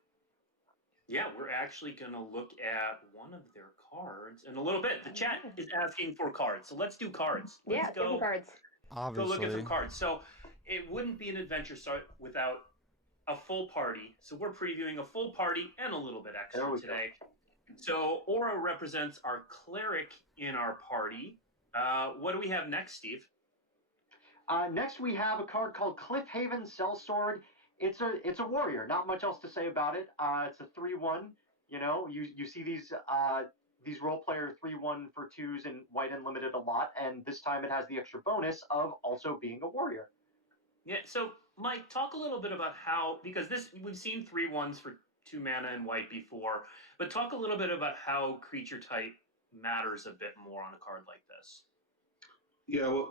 Yeah, we're actually going to look at one of their cards in a little bit. The chat is asking for cards, so let's do cards. Let's go cards. Obviously. Go look at some cards. So it wouldn't be an adventure start without a full party. So we're previewing a full party and a little bit extra today. So Aura represents our cleric in our party. What do we have next, Steve? Next we have a card called Cliffhaven Sellsword. It's a warrior. Not much else to say about it. It's a 3/1. You see these role player 3/1 for 2s in White Unlimited a lot, and this time it has the extra bonus of also being a warrior. Yeah. So Mike, talk a little bit about because we've seen 3/1s for 2 mana in White before, but talk a little bit about how creature type matters a bit more on a card like this. Yeah. Well.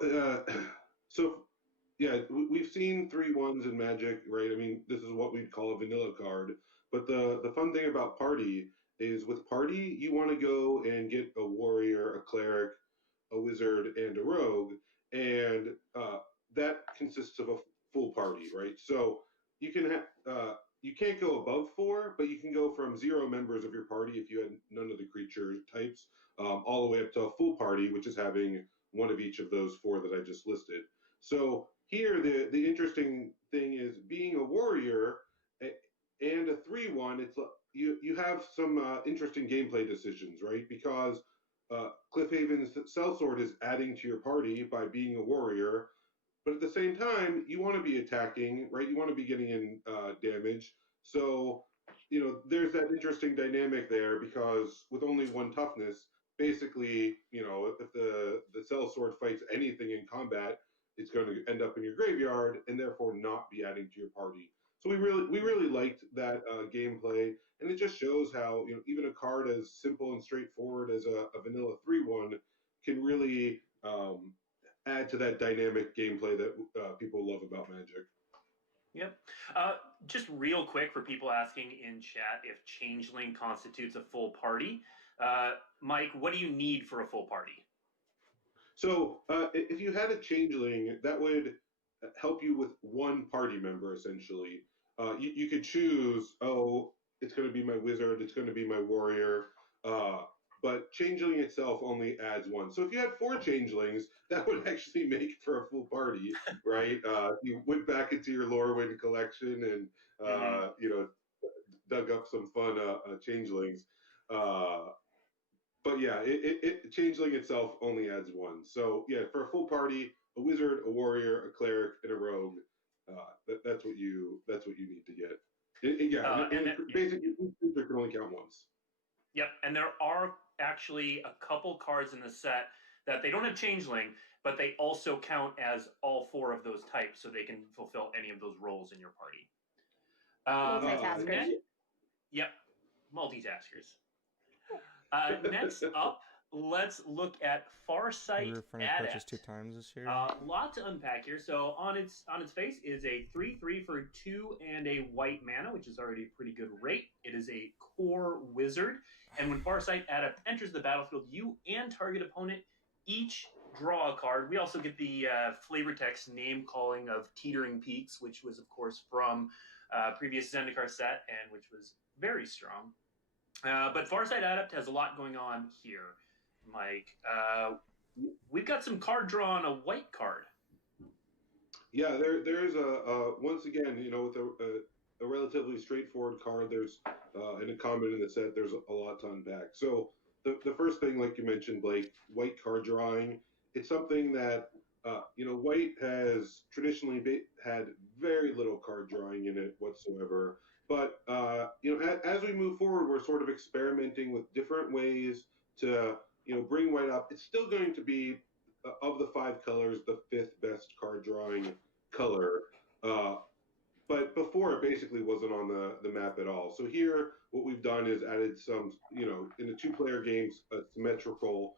We've seen 3/1s in Magic, right? I mean, this is what we'd call a vanilla card. But the fun thing about Party is with Party, you want to go and get a warrior, a cleric, a wizard, and a rogue. And that consists of a full party, right? So you can you can't go above 4, but you can go from 0 members of your party if you had none of the creature types, all the way up to a full party, which is having one of each of those 4 that I just listed. So here, the interesting thing is being a warrior and a 3/1. It's you have some interesting gameplay decisions, right? Because Cliffhaven's Sellsword is adding to your party by being a warrior, but at the same time, you want to be attacking, right? You want to be getting in damage. So there's that interesting dynamic there because with only 1 toughness, basically, if the Sellsword fights anything in combat, it's going to end up in your graveyard and therefore not be adding to your party. So we really liked that gameplay, and it just shows how even a card as simple and straightforward as a vanilla 3/1 can really add to that dynamic gameplay that people love about Magic. Yep. Just real quick for people asking in chat if Changeling constitutes a full party. Mike, what do you need for a full party? So if you had a changeling, that would help you with one party member essentially. You could choose, oh, it's going to be my wizard, it's going to be my warrior, but changeling itself only adds one. So if you had 4 changelings, that would actually make for a full party, right? You went back into your Lorwyn collection and dug up some fun changelings. But yeah, changeling itself only adds 1. So yeah, for a full party, a wizard, a warrior, a cleric, and a rogue. That's what you need to get. Basically, each creature can only count once. Yep, and there are actually a couple cards in the set that they don't have changeling, but they also count as all 4 of those types, so they can fulfill any of those roles in your party. Multitaskers. Yep, multitaskers. Next up, let's look at Farsight We were finally Adept. purchased 2 times this year. Lot to unpack here. So on its face is a 3/3 for 2 and a white mana, which is already a pretty good rate. It is a core wizard, and when Farsight Adept enters the battlefield, you and target opponent each draw a card. We also get the flavor text name calling of Teetering Peaks, which was of course from previous Zendikar set, and which was very strong. But Farsight Adept has a lot going on here, Mike. We've got some card draw on a white card. Yeah, there's once again, with a relatively straightforward card. There's and a common in the set. There's a lot to unpack. So the first thing, like you mentioned, Blake, white card drawing. It's something that white has traditionally had very little card drawing in it whatsoever. But as we move forward, we're sort of experimenting with different ways to bring white up. It's still going to be of the 5 colors, the 5th best card drawing color. But before, it basically wasn't on the map at all. So here, what we've done is added some, in the 2-player games, a symmetrical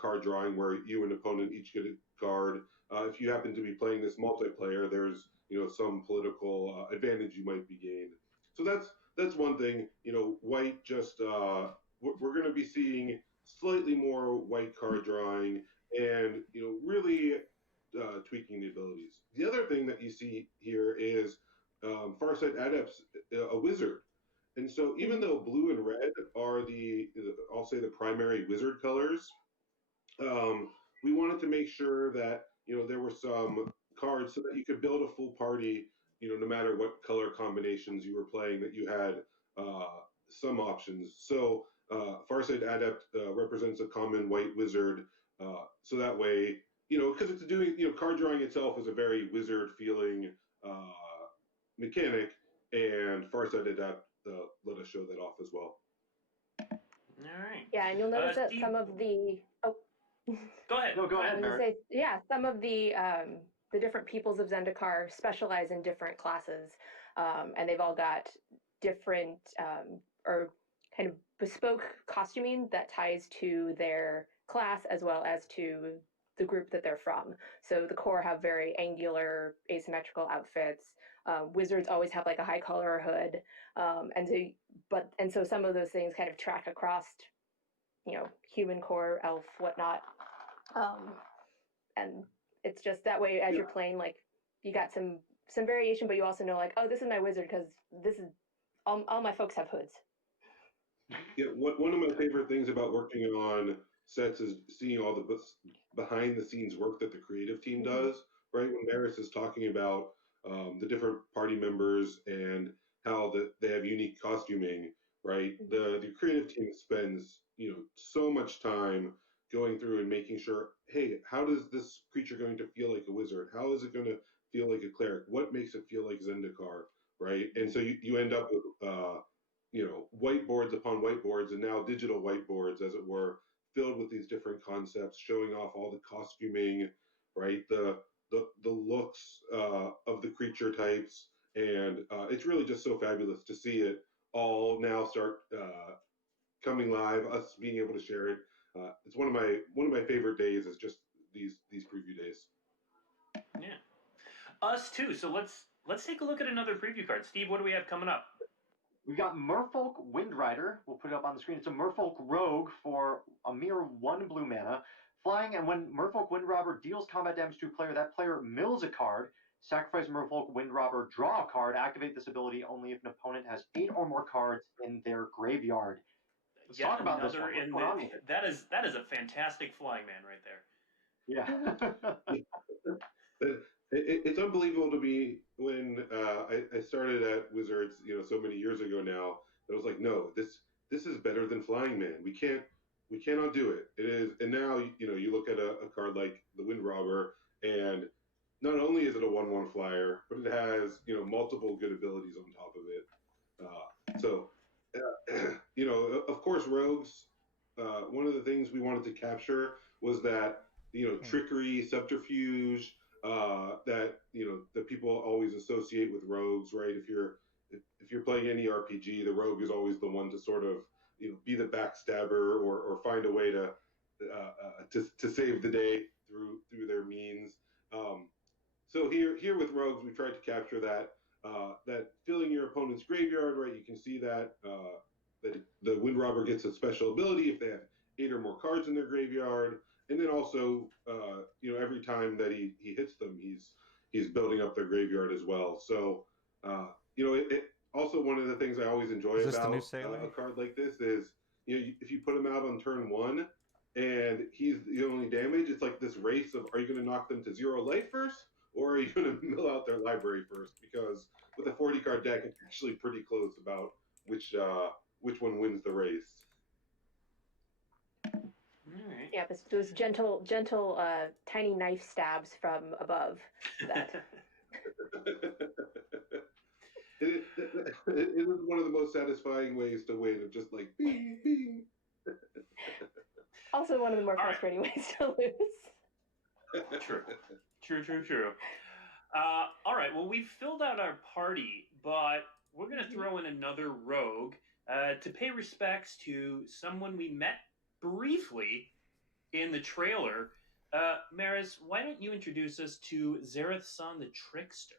card drawing where you and opponent each get a card. If you happen to be playing this multiplayer, there's some political advantage you might be gained. So that's one thing. White just we're going to be seeing slightly more white card drawing and really tweaking the abilities. The other thing that you see here is Farsight Adept's a wizard, and so even though blue and red are I'll say the primary wizard colors, we wanted to make sure that there were some cards so that you could build a full party. No matter what color combinations you were playing, that you had some options. So Farsight Adept represents a common white wizard, so that way, because it's doing, card drawing itself is a very wizard feeling mechanic, and Farsight Adept let us show that off as well. All right. Yeah, and you'll notice that Steve, some of the Go ahead. No, go ahead, I was gonna Merritt. say, yeah, some of the different peoples of Zendikar specialize in different classes, and they've all got different or kind of bespoke costuming that ties to their class as well as to the group that they're from. So the core have very angular, asymmetrical outfits. Wizards always have like a high collar hood, and so some of those things kind of track across, human core, elf, whatnot. And it's just that way as you're playing, like you got some variation, but you also know like, oh, this is my wizard because this is all my folks have hoods. Yeah, one of my favorite things about working on sets is seeing all the behind the scenes work that the creative team does. Right, when Maris is talking about the different party members and how they have unique costuming, right? The creative team spends so much time going through and making sure, hey, how does this creature going to feel like a wizard? How is it going to feel like a cleric? What makes it feel like Zendikar, right? And so you end up with whiteboards upon whiteboards, and now digital whiteboards, as it were, filled with these different concepts, showing off all the costuming, right? The looks of the creature types, and it's really just so fabulous to see it all now start coming live. Us being able to share it, it's one of my favorite days. Is just these preview days. Yeah, us too. So let's take a look at another preview card. Steve, what do we have coming up? We've got Merfolk Windrider. We'll put it up on the screen. It's a Merfolk Rogue for a mere 1 blue mana. Flying, and when Merfolk Windrobber deals combat damage to a player, that player mills a card. Sacrifice Merfolk Windrobber, draw a card. Activate this ability only if an opponent has 8 or more cards in their graveyard. Let's talk about this one. What's going on with it? That is a fantastic flying man right there. Yeah. It's unbelievable to me when I started at Wizards, so many years ago now. I was like, no, this is better than Flying Man. We cannot do it. It is, and now you look at a card like the Wind Robber, and not only is it a 1/1 flyer, but it has multiple good abilities on top of it. Of course, rogues. One of the things we wanted to capture was that trickery, subterfuge. That that people always associate with rogues, right? If you're playing any RPG, the rogue is always the one to sort of be the backstabber or find a way to save the day through their means. So here with rogues, we tried to capture that filling your opponent's graveyard, right? You can see that that the Wind Robber gets a special ability if they have 8 or more cards in their graveyard. And then also, every time that he hits them, he's building up their graveyard as well. So, it also, one of the things I always enjoy about a card like this is, if you put him out on turn 1 and he's the only damage, it's like this race of, are you going to knock them to 0 life first, or are you going to mill out their library first? Because with a 40 card deck, it's actually pretty close about which one wins the race. Right. Yeah, those gentle, tiny knife stabs from above. That. It is one of the most satisfying ways to win, of just like bing, bing. Also one of the more frustrating ways to lose. True. All right, well, we've filled out our party, but we're going to throw in another rogue to pay respects to someone we met briefly in the trailer. Maris, why don't you introduce us to Zareth San the Trickster?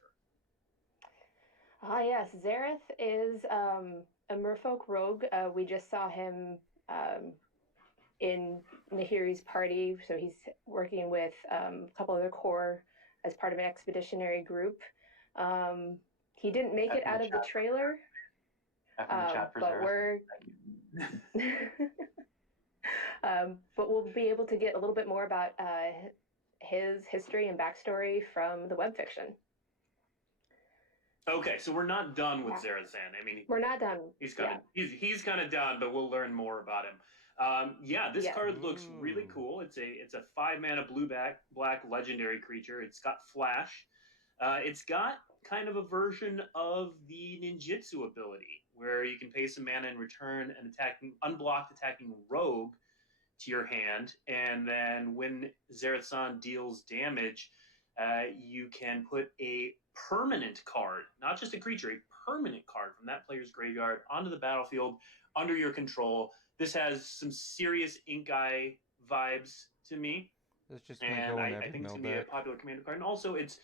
Ah, yes. Zareth is a merfolk rogue. We just saw him in Nahiri's party, so he's working with a couple other core as part of an expeditionary group. He didn't make it out of the trailer, but we're... but we'll be able to get a little bit more about his history and backstory from the web fiction. Okay, so we're not done with Zareth San. I mean, we're not done. He's kind of done, but we'll learn more about him. This card looks really cool. It's a 5-mana black legendary creature. It's got flash. It's got kind of a version of the ninjutsu ability, where you can pay some mana and return an unblocked attacking rogue to your hand, and then when Zareth San deals damage, you can put a permanent card, not just a creature, a permanent card from that player's graveyard onto the battlefield under your control. This has some serious Ink Eye vibes to me, and I think it's going to be a popular commander card. And also, it's,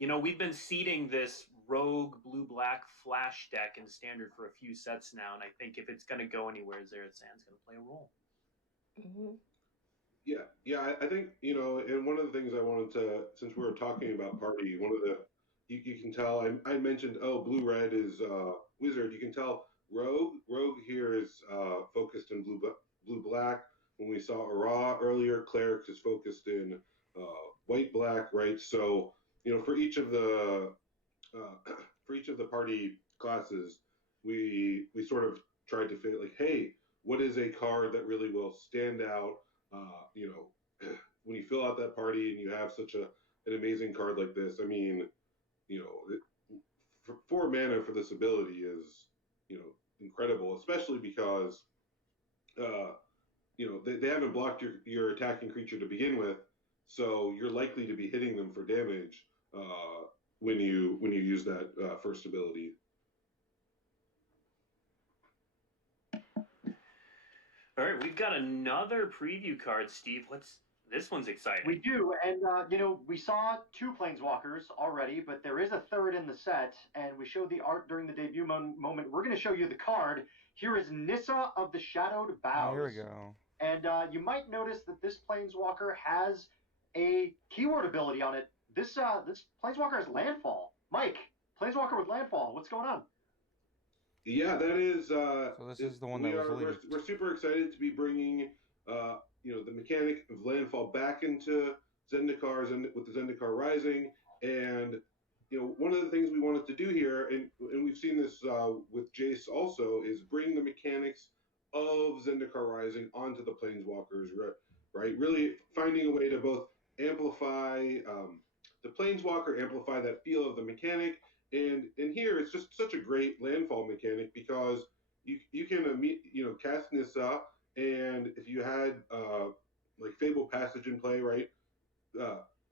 we've been seeding this rogue blue-black flash deck in Standard for a few sets now, and I think if it's going to go anywhere, Zareth San's going to play a role. Mm-hmm. Yeah, I think, and one of the things I wanted to, since we were talking about party, one of the, you can tell, I mentioned, blue-red is wizard. You can tell rogue here is focused in blue-black. When we saw Ara earlier, cleric is focused in white-black, right? So, for each of the party classes, we sort of tried to fit, like, hey, what is a card that really will stand out? When you fill out that party and you have such an amazing card like this, I mean, 4 mana for this ability is, incredible, especially because, they haven't blocked your attacking creature to begin with, so you're likely to be hitting them for damage when you use that first ability. All right, we've got another preview card, Steve. This one's exciting. We do, and we saw 2 Planeswalkers already, but there is a third in the set, and we showed the art during the debut moment. We're going to show you the card. Here is Nissa of the Shadowed Boughs. Oh, here we go. And you might notice that this Planeswalker has a keyword ability on it. This Planeswalker has Landfall. Mike, Planeswalker with Landfall. What's going on? Yeah, that is. So this is the one that was leaked. We're super excited to be bringing, the mechanic of Landfall back into Zendikar with the Zendikar Rising, and one of the things we wanted to do here, and we've seen this with Jace also, is bring the mechanics of Zendikar Rising onto the Planeswalkers, right? Really finding a way to both amplify the Planeswalker, amplify that feel of the mechanic, and here it's just such a great landfall mechanic because you can cast Nissa, and if you had like Fable Passage in play, right,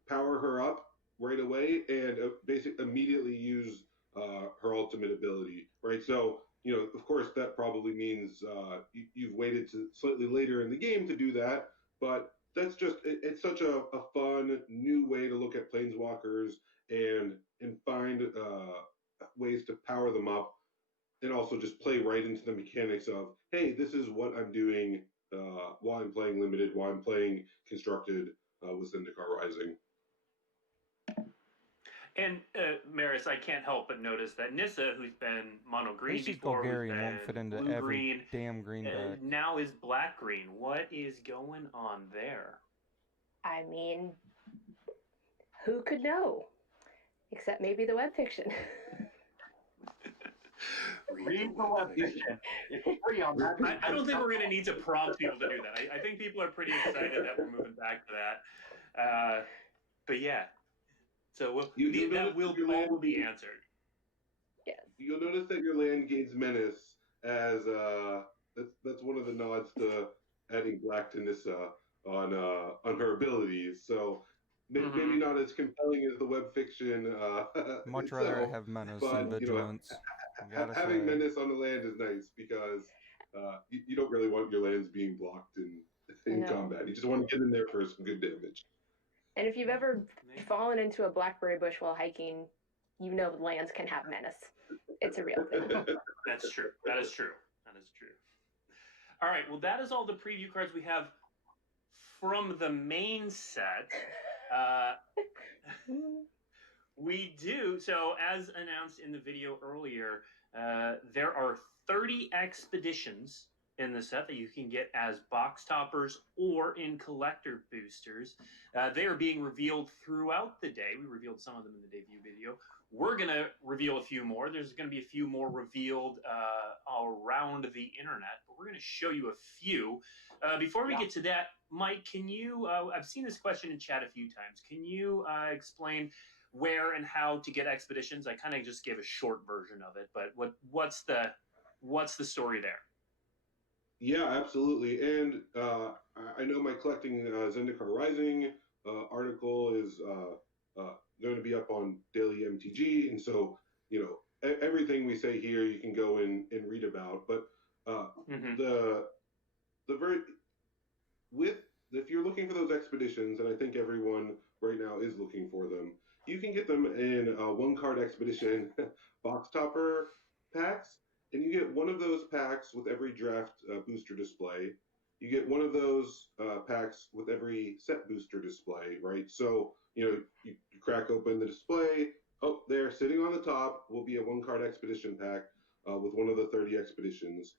power her up right away and basically immediately use her ultimate ability, right? So of course that probably means you've waited to slightly later in the game to do that, but that's just it's such a fun new way to look at Planeswalkers and find ways to power them up, and also just play right into the mechanics of, hey, this is what I'm doing while I'm playing Limited, while I'm playing Constructed with Zendikar Rising. And Maris, I can't help but notice that Nissa, who's been mono green This is before, who's Golgarian, won't fit been into blue every green, damn green deck. now is black green. What is going on there? I mean, who could know? Except maybe the web fiction. Read the web fiction. It's free on that. I don't think we're going to need to prompt people to do that. I think people are pretty excited that we're moving back to that. But yeah, so that will all be answered. Yes. You'll notice that your land gains menace as that's one of the nods to adding black to Nissa on her abilities. So maybe not as compelling as the web fiction. Much itself, rather have menace but, and vigilance. Having menace on the land is nice because you don't really want your lands being blocked in combat. You just want to get in there for some good damage. And if you've ever fallen into a blackberry bush while hiking, you know lands can have menace. It's a real thing. That's true. That is true. That is true. All right. Well, that is all the preview cards we have from the main set. We do. So, as announced in the video earlier, there are 30 expeditions in the set that you can get as box toppers or in collector boosters. They are being revealed throughout the day. We revealed some of them in the debut video. We're going to reveal a few more. There's going to be a few more revealed around the internet, but we're going to show you a few. Before we get to that, Mike, can you, I've seen this question in chat a few times. Can you explain where and how to get expeditions? I kind of just gave a short version of it, but what's the story there? Yeah, absolutely. And I know my collecting Zendikar Rising article is going to be up on Daily MTG, and so everything we say here you can go and read about. But if you're looking for those expeditions, and I think everyone right now is looking for them, you can get them in one card expedition box topper packs. And you get one of those packs with every draft booster display. You get one of those packs with every set booster display, right? So, you crack open the display. Oh, there, sitting on the top will be a one-card expedition pack with one of the 30 expeditions.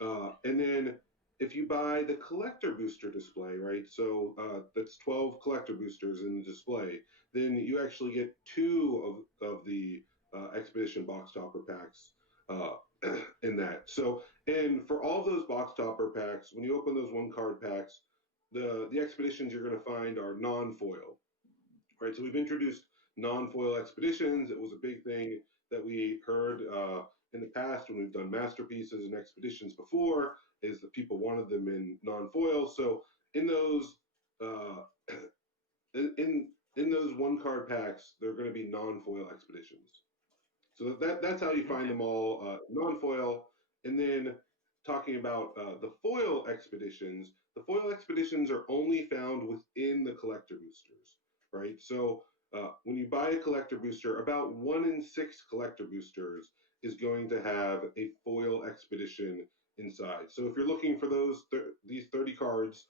And then if you buy the collector booster display, right? So that's 12 collector boosters in the display. Then you actually get two of the expedition box topper packs in that. So, and for all those box topper packs, when you open those one card packs, the expeditions you're going to find are non-foil, right? So we've introduced non-foil expeditions. It was a big thing that we heard in the past when we've done masterpieces and expeditions before, is that people wanted them in non-foil. So in those in those one card packs, they're going to be non-foil expeditions. So that's how you find them all, non-foil. And then talking about the foil expeditions are only found within the collector boosters, right? So when you buy a collector booster, about 1 in 6 collector boosters is going to have a foil expedition inside. So if you're looking for these 30 cards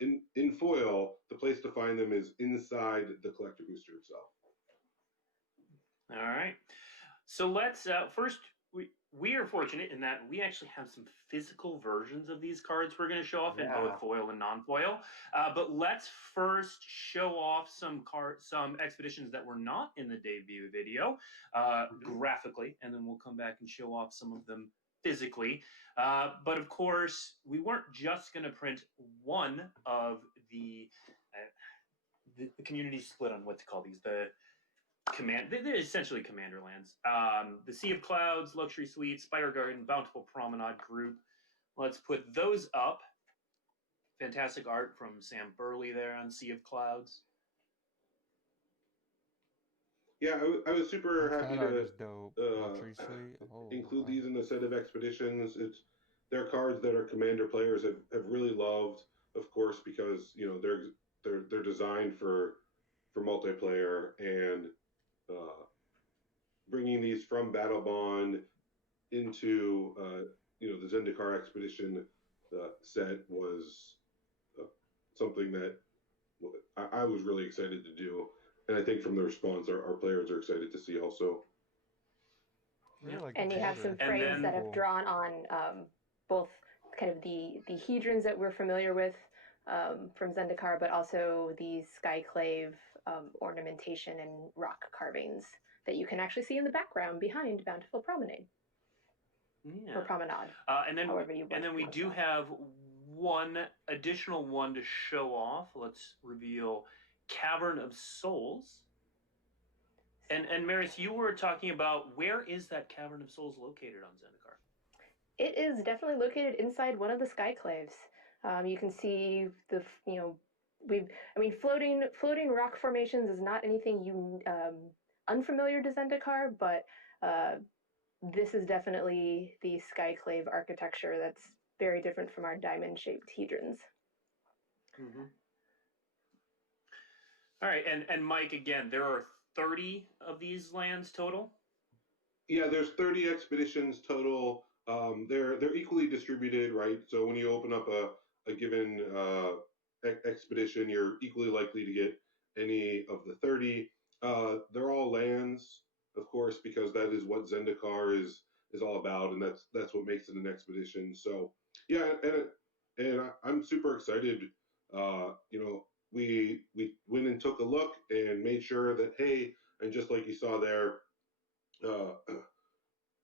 in foil, the place to find them is inside the collector booster itself. All right. So let's first we are fortunate in that we actually have some physical versions of these cards we're going to show off in both foil and non-foil. But let's first show off some expeditions that were not in the debut video graphically, and then we'll come back and show off some of them physically. But of course, we weren't just going to print one of the community split on what to call these. They're essentially commander lands. The Sea of Clouds, Luxury Suites, Spire Garden, Bountiful Promenade group. Let's put those up. Fantastic art from Sam Burley there on Sea of Clouds. Yeah, I was super happy to Luxury Suite. include these in the set of expeditions. They're cards that our commander players have really loved, of course, because they're designed for multiplayer, and bringing these from Battle Bond into the Zendikar expedition set was something that I was really excited to do, and I think from the response, our players are excited to see also. And you have some frames that have drawn on both kind of the hedrons that we're familiar with from Zendikar, but also the skyclave ornamentation and rock carvings that you can actually see in the background behind Bountiful Promenade. Yeah. Or Promenade. And then we do have one additional one to show off. Let's reveal Cavern of Souls. And Maris, you were talking about, where is that Cavern of Souls located on Zendikar? It is definitely located inside one of the skyclaves. You can see floating rock formations is not anything unfamiliar to Zendikar, but this is definitely the skyclave architecture that's very different from our diamond-shaped hedrons. Mm-hmm. All right, and Mike, again, there are 30 of these lands total? Yeah, there's 30 expeditions total. They're equally distributed, right? So when you open up a given expedition, you're equally likely to get any of the 30. They're all lands, of course, because that is what Zendikar is all about, and that's what makes it an expedition. So yeah, and I'm super excited. We went and took a look and made sure that, hey, and just like you saw there,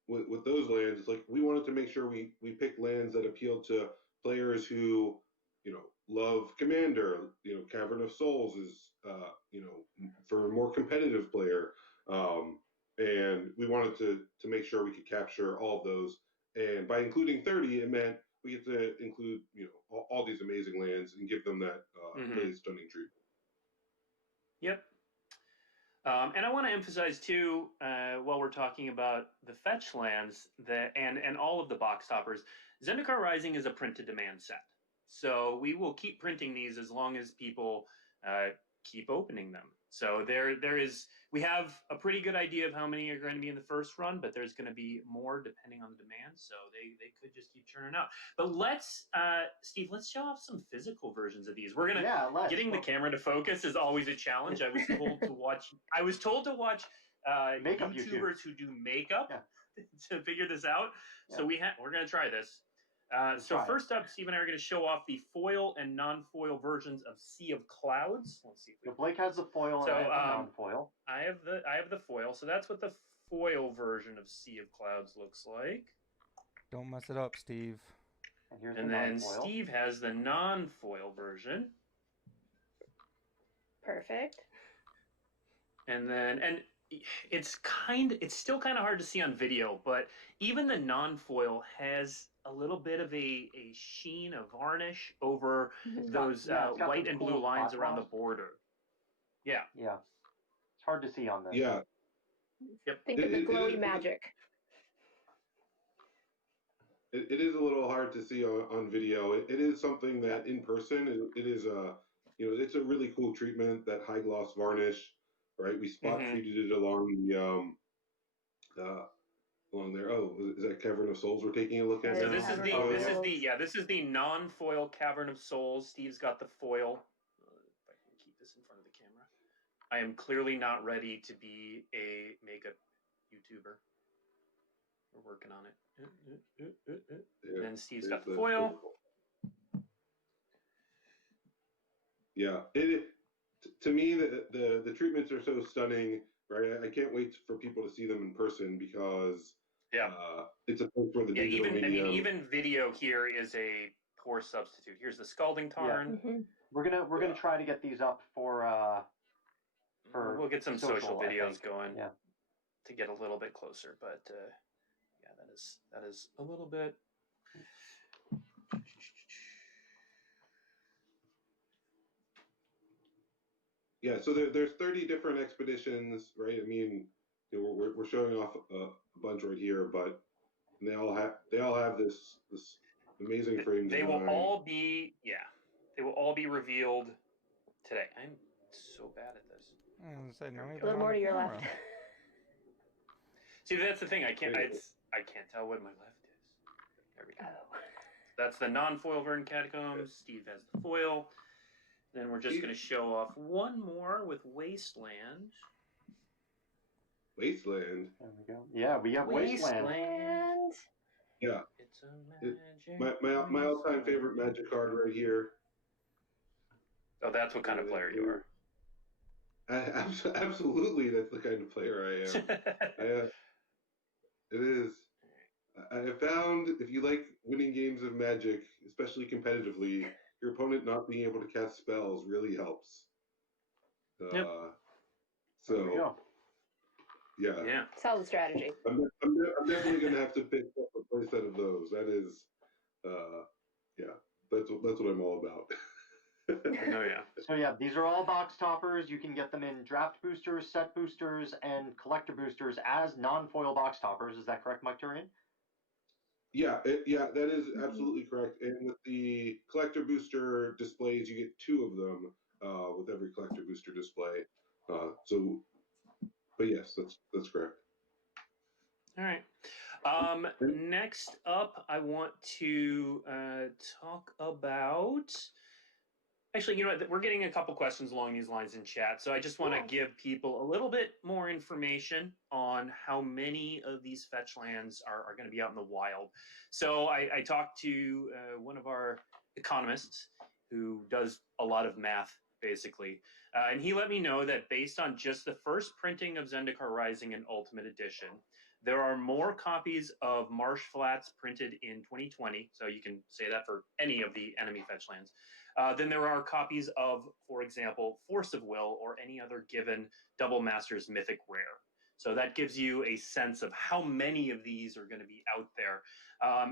with those lands, it's like we wanted to make sure we picked lands that appeal to players who love Commander. Cavern of Souls is for a more competitive player, and we wanted to make sure we could capture all of those. And by including 30, it meant we get to include all these amazing lands and give them that really stunning treatment. Yep. And I want to emphasize too, while we're talking about the fetch lands and all of the box toppers, Zendikar Rising is a print-to-demand set. So we will keep printing these as long as people keep opening them. So we have a pretty good idea of how many are going to be in the first run, but there's going to be more depending on the demand. So they could just keep churning out. But Steve, let's show off some physical versions of these. We're going to, getting the camera to focus is always a challenge. I was told to watch YouTubers who do makeup to figure this out. Yeah. So we're going to try this. So first up, Steve and I are going to show off the foil and non-foil versions of Sea of Clouds. Let's see. Blake has the foil and I have the non-foil. I have the foil. So that's what the foil version of Sea of Clouds looks like. Don't mess it up, Steve. And then Steve has the non-foil version. Perfect. And it's still kind of hard to see on video, but even the non-foil has a little bit of a sheen of varnish over those white and blue lines around the border. Yeah. Yeah. It's hard to see on this. Yeah. Yep. Think of the glowy magic. It is a little hard to see on video. It is something that in person, it is it's a really cool treatment, that high gloss varnish, right? We spot treated it along along there. Oh, is that Cavern of Souls we're taking a look at? So now? this is the non-foil Cavern of Souls. Steve's got the foil. If I can keep this in front of the camera. I am clearly not ready to be a makeup YouTuber. We're working on it. And then Steve's got the foil. Yeah, to me the treatments are so stunning, right? I can't wait for people to see them in person because it's a place where the digital medium. Even video here is a poor substitute. Here's the Scalding Tarn. Yeah. We're gonna try to get these up for we'll get some social I videos think. going Yeah. to get a little bit closer, but yeah, that is a little bit. Yeah, so there's 30 different expeditions, right? I mean, you know, we're showing off a bunch right here, but they all have this amazing frame They design. will all be they will all be revealed today. I'm so bad at this. A little more to your left. See, that's the thing. I can't tell what my left is. There we go. That's the non-foil Verdant Catacombs. Steve has the foil. Then we're just going to show off one more with Wasteland. Wasteland. There we go. Yeah, we have Wasteland. Yeah. It's a magic. My all-time favorite Magic card right here. Oh, that's what kind of player you are. Absolutely, that's the kind of player I am. It is. I have found if you like winning games of Magic, especially competitively, your opponent not being able to cast spells really helps. So, yeah. Solid strategy. I'm definitely going to have to pick up a playset of those. That is, that's what I'm all about. Oh yeah. So yeah, these are all box toppers. You can get them in draft boosters, set boosters, and collector boosters as non-foil box toppers. Is that correct, Mike Turian? Yeah, that is absolutely correct. And with the collector booster displays, you get 2 of them with every collector booster display. But yes, that's correct. All right. Next up, I want to talk about. Actually, you know what? We're getting a couple questions along these lines in chat, so I just want to give people a little bit more information on how many of these fetch lands are going to be out in the wild. So I talked to one of our economists who does a lot of math, basically, and he let me know that based on just the first printing of Zendikar Rising in Ultimate Edition, there are more copies of Marsh Flats printed in 2020, so you can say that for any of the enemy fetch lands, than there are copies of, for example, Force of Will or any other given Double Masters Mythic Rare. So that gives you a sense of how many of these are going to be out there.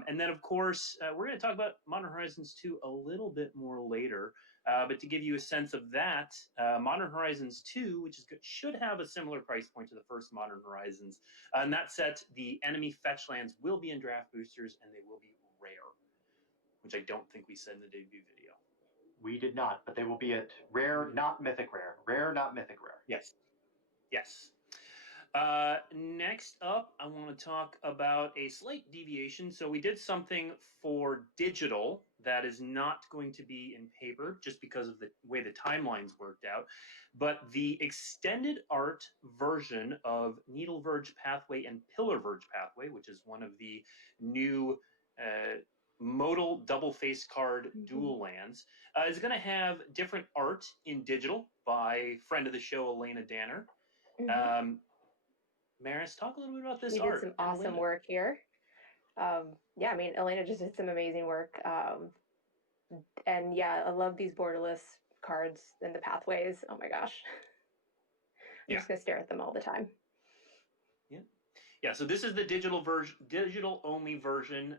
And then, of course, we're going to talk about Modern Horizons 2 a little bit more later. But to give you a sense of that, Modern Horizons 2, which should have a similar price point to the first Modern Horizons, and that set, the enemy fetch lands will be in draft boosters and they will be rare, which I don't think we said in the debut video. We did not, but they will be at rare, not mythic rare. Rare, not mythic rare. Yes. Yes. Next up, I want to talk about a slight deviation. So we did something for digital that is not going to be in paper just because of the way the timelines worked out. But the extended art version of Needle Verge Pathway and Pillar Verge Pathway, which is one of the new modal double face card dual lands, is going to have different art in digital by friend of the show, Elena Danner. Maris, talk a little bit about this art. Did some awesome work here. Yeah, I mean, Elena just did some amazing work. And yeah, I love these borderless cards and the pathways. Oh my gosh. I'm just going to stare at them all the time. Yeah. Yeah, so this is the digital only version.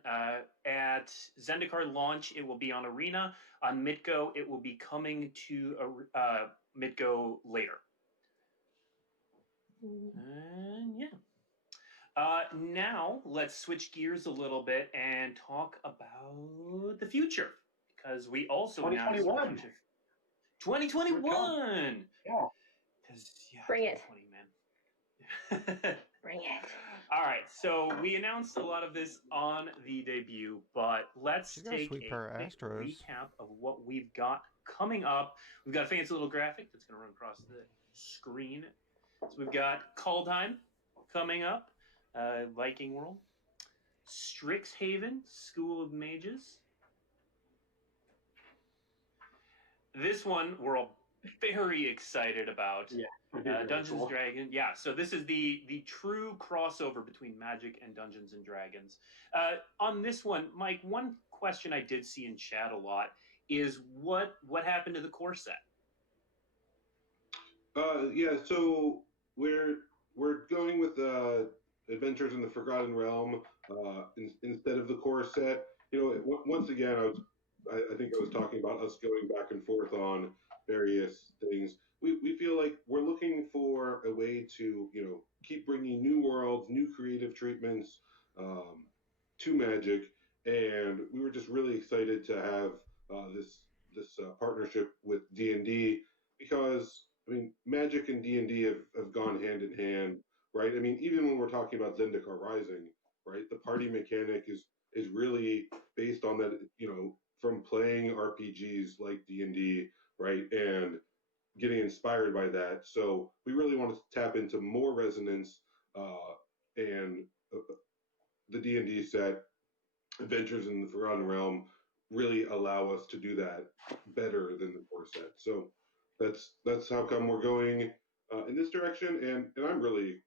At Zendikar launch, it will be on Arena. On Mitgo, it will be coming to Mitgo later. And yeah. Now let's switch gears a little bit and talk about the future, because we also announced a bunch of 2021. Yeah. Bring it. Man. Bring it. All right. So we announced a lot of this on the debut, but let's She's got a take sweet a pair of quick Astros. recap of what we've got coming up. We've got a fancy little graphic that's going to run across the screen. So we've got Kaldheim coming up, Viking World, Strixhaven, School of Mages. This one we're all very excited about. Yeah. Dungeons and Dragons. Yeah, so this is the true crossover between Magic and Dungeons and Dragons. On this one, Mike, one question I did see in chat a lot is what happened to the core set? Yeah, so we're going with Adventures in the Forgotten Realm instead of the core set. You know, once again, I think I was talking about us going back and forth on various things. We feel like we're looking for a way to, you know, keep bringing new worlds, new creative treatments to Magic, and we were just really excited to have this partnership with D&D because I mean Magic and D&D have gone hand in hand, right? I mean, even when we're talking about Zendikar Rising, right, the party mechanic is really based on that, you know, from playing RPGs like D&D, right, and getting inspired by that. So we really wanted to tap into more resonance, and the D&D set, Adventures in the Forgotten Realm, really allow us to do that better than the core set. So that's how come we're going in this direction. And I'm really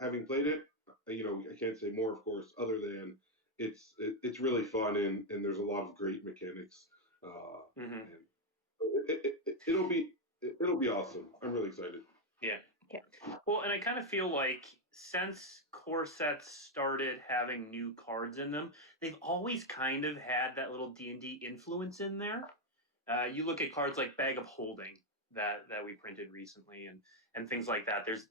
having played it. You know, I can't say more, of course, other than it's really fun and there's a lot of great mechanics. And it'll be awesome. I'm really excited. Yeah. Well, and I kind of feel like since core sets started having new cards in them, they've always kind of had that little D&D influence in there. You look at cards like Bag of Holding that we printed recently and things like that. There's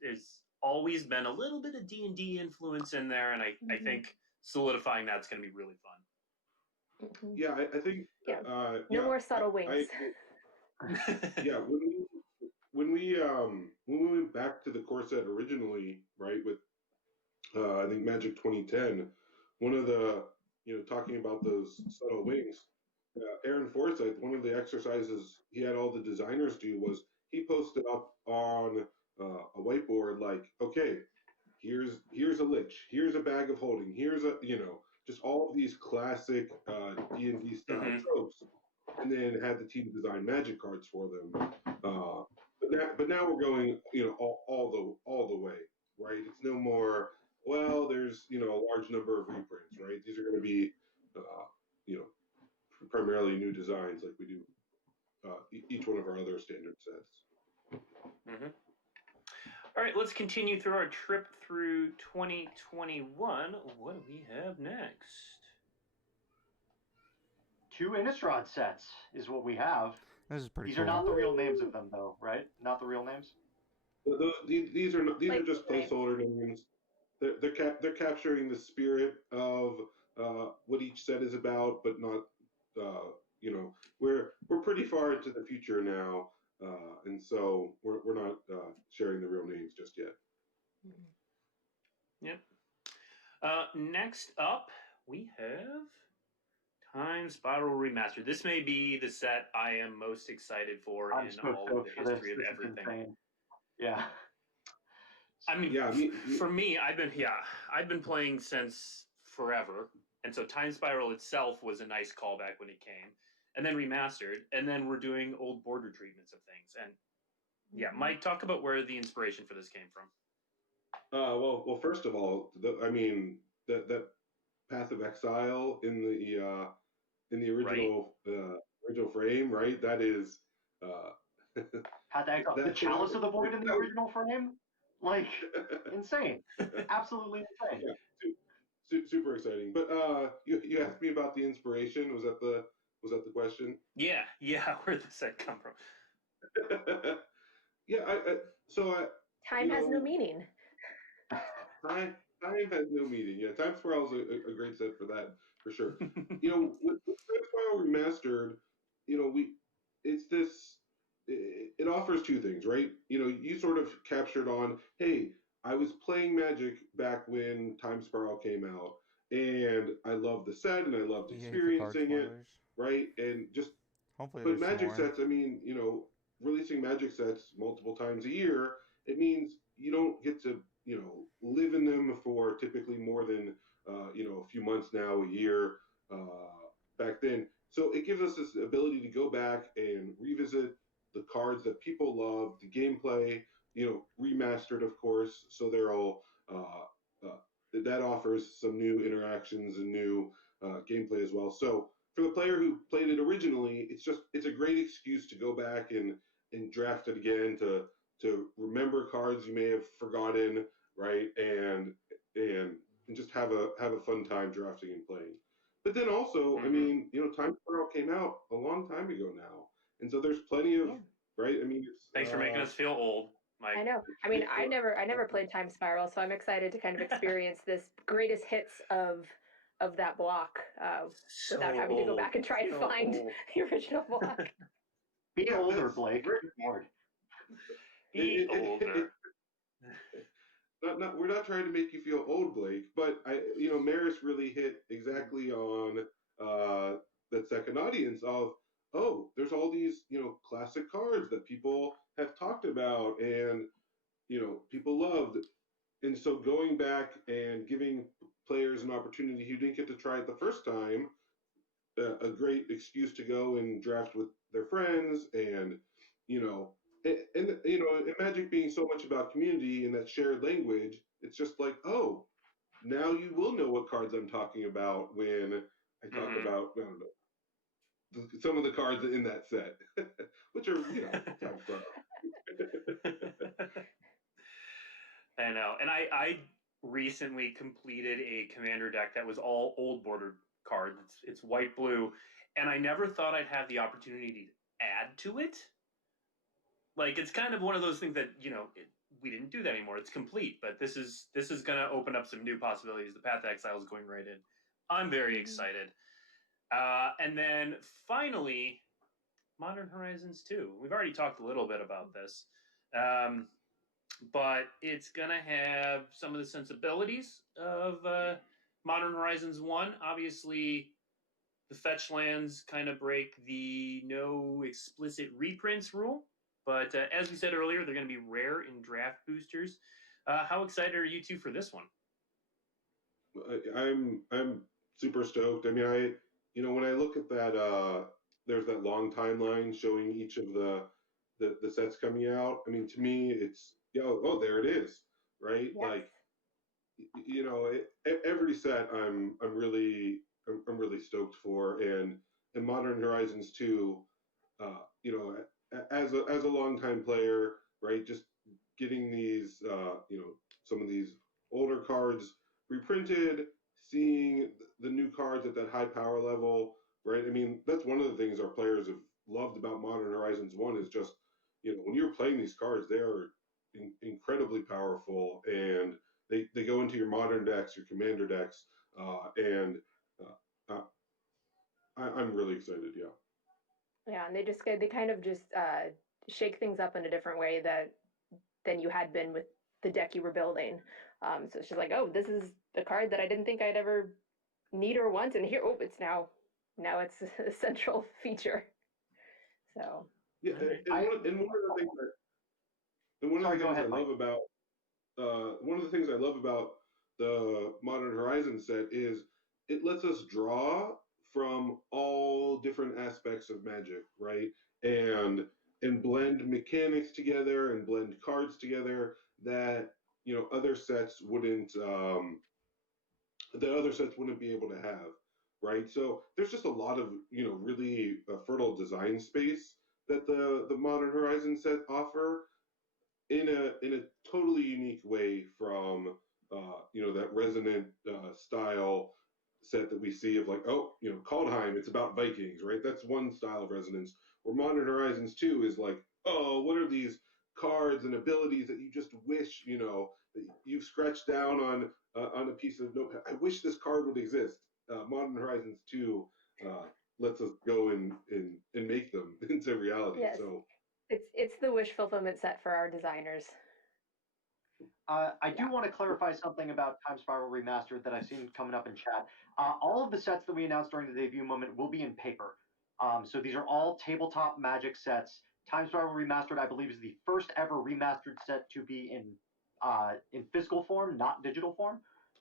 always been a little bit of D&D influence in there, and I think solidifying that's going to be really fun. Yeah, I think. No more subtle wings. Yeah, when we went back to the core set originally, right, with I think Magic 2010, one of the, you know, talking about those subtle wings, Aaron Forsyth, one of the exercises he had all the designers do was he posted up on a whiteboard like, okay, here's a lich, here's a Bag of Holding, here's a, you know, just all of these classic D&D style tropes, and then had the team design Magic cards for them. But now we're going, you know, all the way, right? It's no more. Well, there's, you know, a large number of reprints, right? These are going to be, you know, primarily new designs like we do each one of our other standard sets. All right, let's continue through our trip through 2021. What do we have next? 2 Innistrad sets is what we have. This is pretty These cool. are not the real names of them, though, right? Not the real names. These are just placeholder names. They're capturing the spirit of what each set is about, but not. You know, we're pretty far into the future now, and so we're not sharing the real names just yet. Yep. Next up, we have Time Spiral Remastered. This may be the set I am most excited for in all of the history of everything. Yeah. I mean, for me, I've been playing since forever, and so Time Spiral itself was a nice callback when it came, and then remastered, and then we're doing old border treatments of things. And yeah, Mike, talk about where the inspiration for this came from. Well, first of all, that Path of Exile in the original original frame, right? That is Path of Exile, the Chalice of the Void in the original frame, like insane, absolutely insane. Yeah, super exciting. But you asked me about the inspiration. Was that the question? Yeah. Where did that come from? Yeah, Time has no meaning. Time has no meaning. Yeah, Time Spiral is a great set for that, for sure. You know, with Time Spiral Remastered, you know, it offers two things, right? You know, you sort of captured on, hey, I was playing Magic back when Time Spiral came out, and I loved the set and I loved You hate the card experiencing it, spoilers. right? And just, Hopefully but there's some Magic more. sets, I mean, releasing Magic sets multiple times a year, it means you don't get to, live in them for typically more than, a few months now, a year, back then. So it gives us this ability to go back and revisit the cards that people love, the gameplay, remastered, of course. So they're all, that offers some new interactions and new gameplay as well. So for the player who played it originally, it's a great excuse to go back and draft it again, to remember cards you may have forgotten, right? And just have a fun time drafting and playing. But then also, I mean, Time Spiral came out a long time ago now, and so there's plenty of right. I mean, it's, Thanks for making us feel old, Mike. I know. I mean, I never played Time Spiral, so I'm excited to kind of experience this greatest hits of that block without having to go back and try and find the original block. Be older, Blake. Lord. Be older. We're not trying to make you feel old, Blake, but Maris really hit exactly on that second audience of, oh, there's all these, classic cards that people have talked about and, people loved. And so going back and giving players an opportunity who didn't get to try it the first time, a great excuse to go and draft with their friends and, and Magic being so much about community and that shared language, it's just like, oh, now you will know what cards I'm talking about when I talk about, I don't know, some of the cards in that set, which are, Time Spiral. I know. And I recently completed a commander deck that was all old bordered cards. It's white blue, and I never thought I'd have the opportunity to add to it. Like, it's kind of one of those things that, we didn't do that anymore. It's complete, but this is going to open up some new possibilities. The Path to Exile is going right in. I'm very excited. And then finally, Modern Horizons 2. We've already talked a little bit about this. But it's going to have some of the sensibilities of Modern Horizons 1. Obviously, the fetch lands kind of break the no explicit reprints rule. But as we said earlier, they're going to be rare in draft boosters. How excited are you two for this one? I'm super stoked. I mean, when I look at that, there's that long timeline showing each of the sets coming out. I mean, to me, it's there it is, right? Yes. Like, every set I'm really stoked for, and Modern Horizons 2, as a longtime player, right? Just getting these, some of these older cards reprinted, seeing the new cards at that high power level, right? I mean, that's one of the things our players have loved about Modern Horizons 1 is just, when you're playing these cards, they are incredibly powerful, and they go into your modern decks, your commander decks, and I'm really excited, yeah. Yeah, and they kind of just shake things up in a different way than you had been with the deck you were building. So it's just like, oh, this is a card that I didn't think I'd ever need or want, and here, it's now it's a central feature. So yeah, and one of the things I love about the Modern Horizons set is it lets us draw from all different aspects of Magic, right? And blend mechanics together and blend cards together that other sets wouldn't be able to have, right? So there's just a lot of really fertile design space that the Modern Horizons set offer in a totally unique way from that resonant style set that we see of like, oh, Kaldheim, it's about Vikings, right? That's one style of resonance. Where Modern Horizons 2 is like, oh, what are these cards and abilities that you just wish that you've scratched down on a piece of notepad. I wish this card would exist. Modern Horizons 2 lets us go and make them into reality. Yes. So it's the wish fulfillment set for our designers. I do want to clarify something about Time Spiral Remastered that I've seen coming up in chat. All of the sets that we announced during the debut moment will be in paper. So these are all tabletop Magic sets. Time Spiral Remastered, I believe, is the first ever remastered set to be in physical form, not digital form.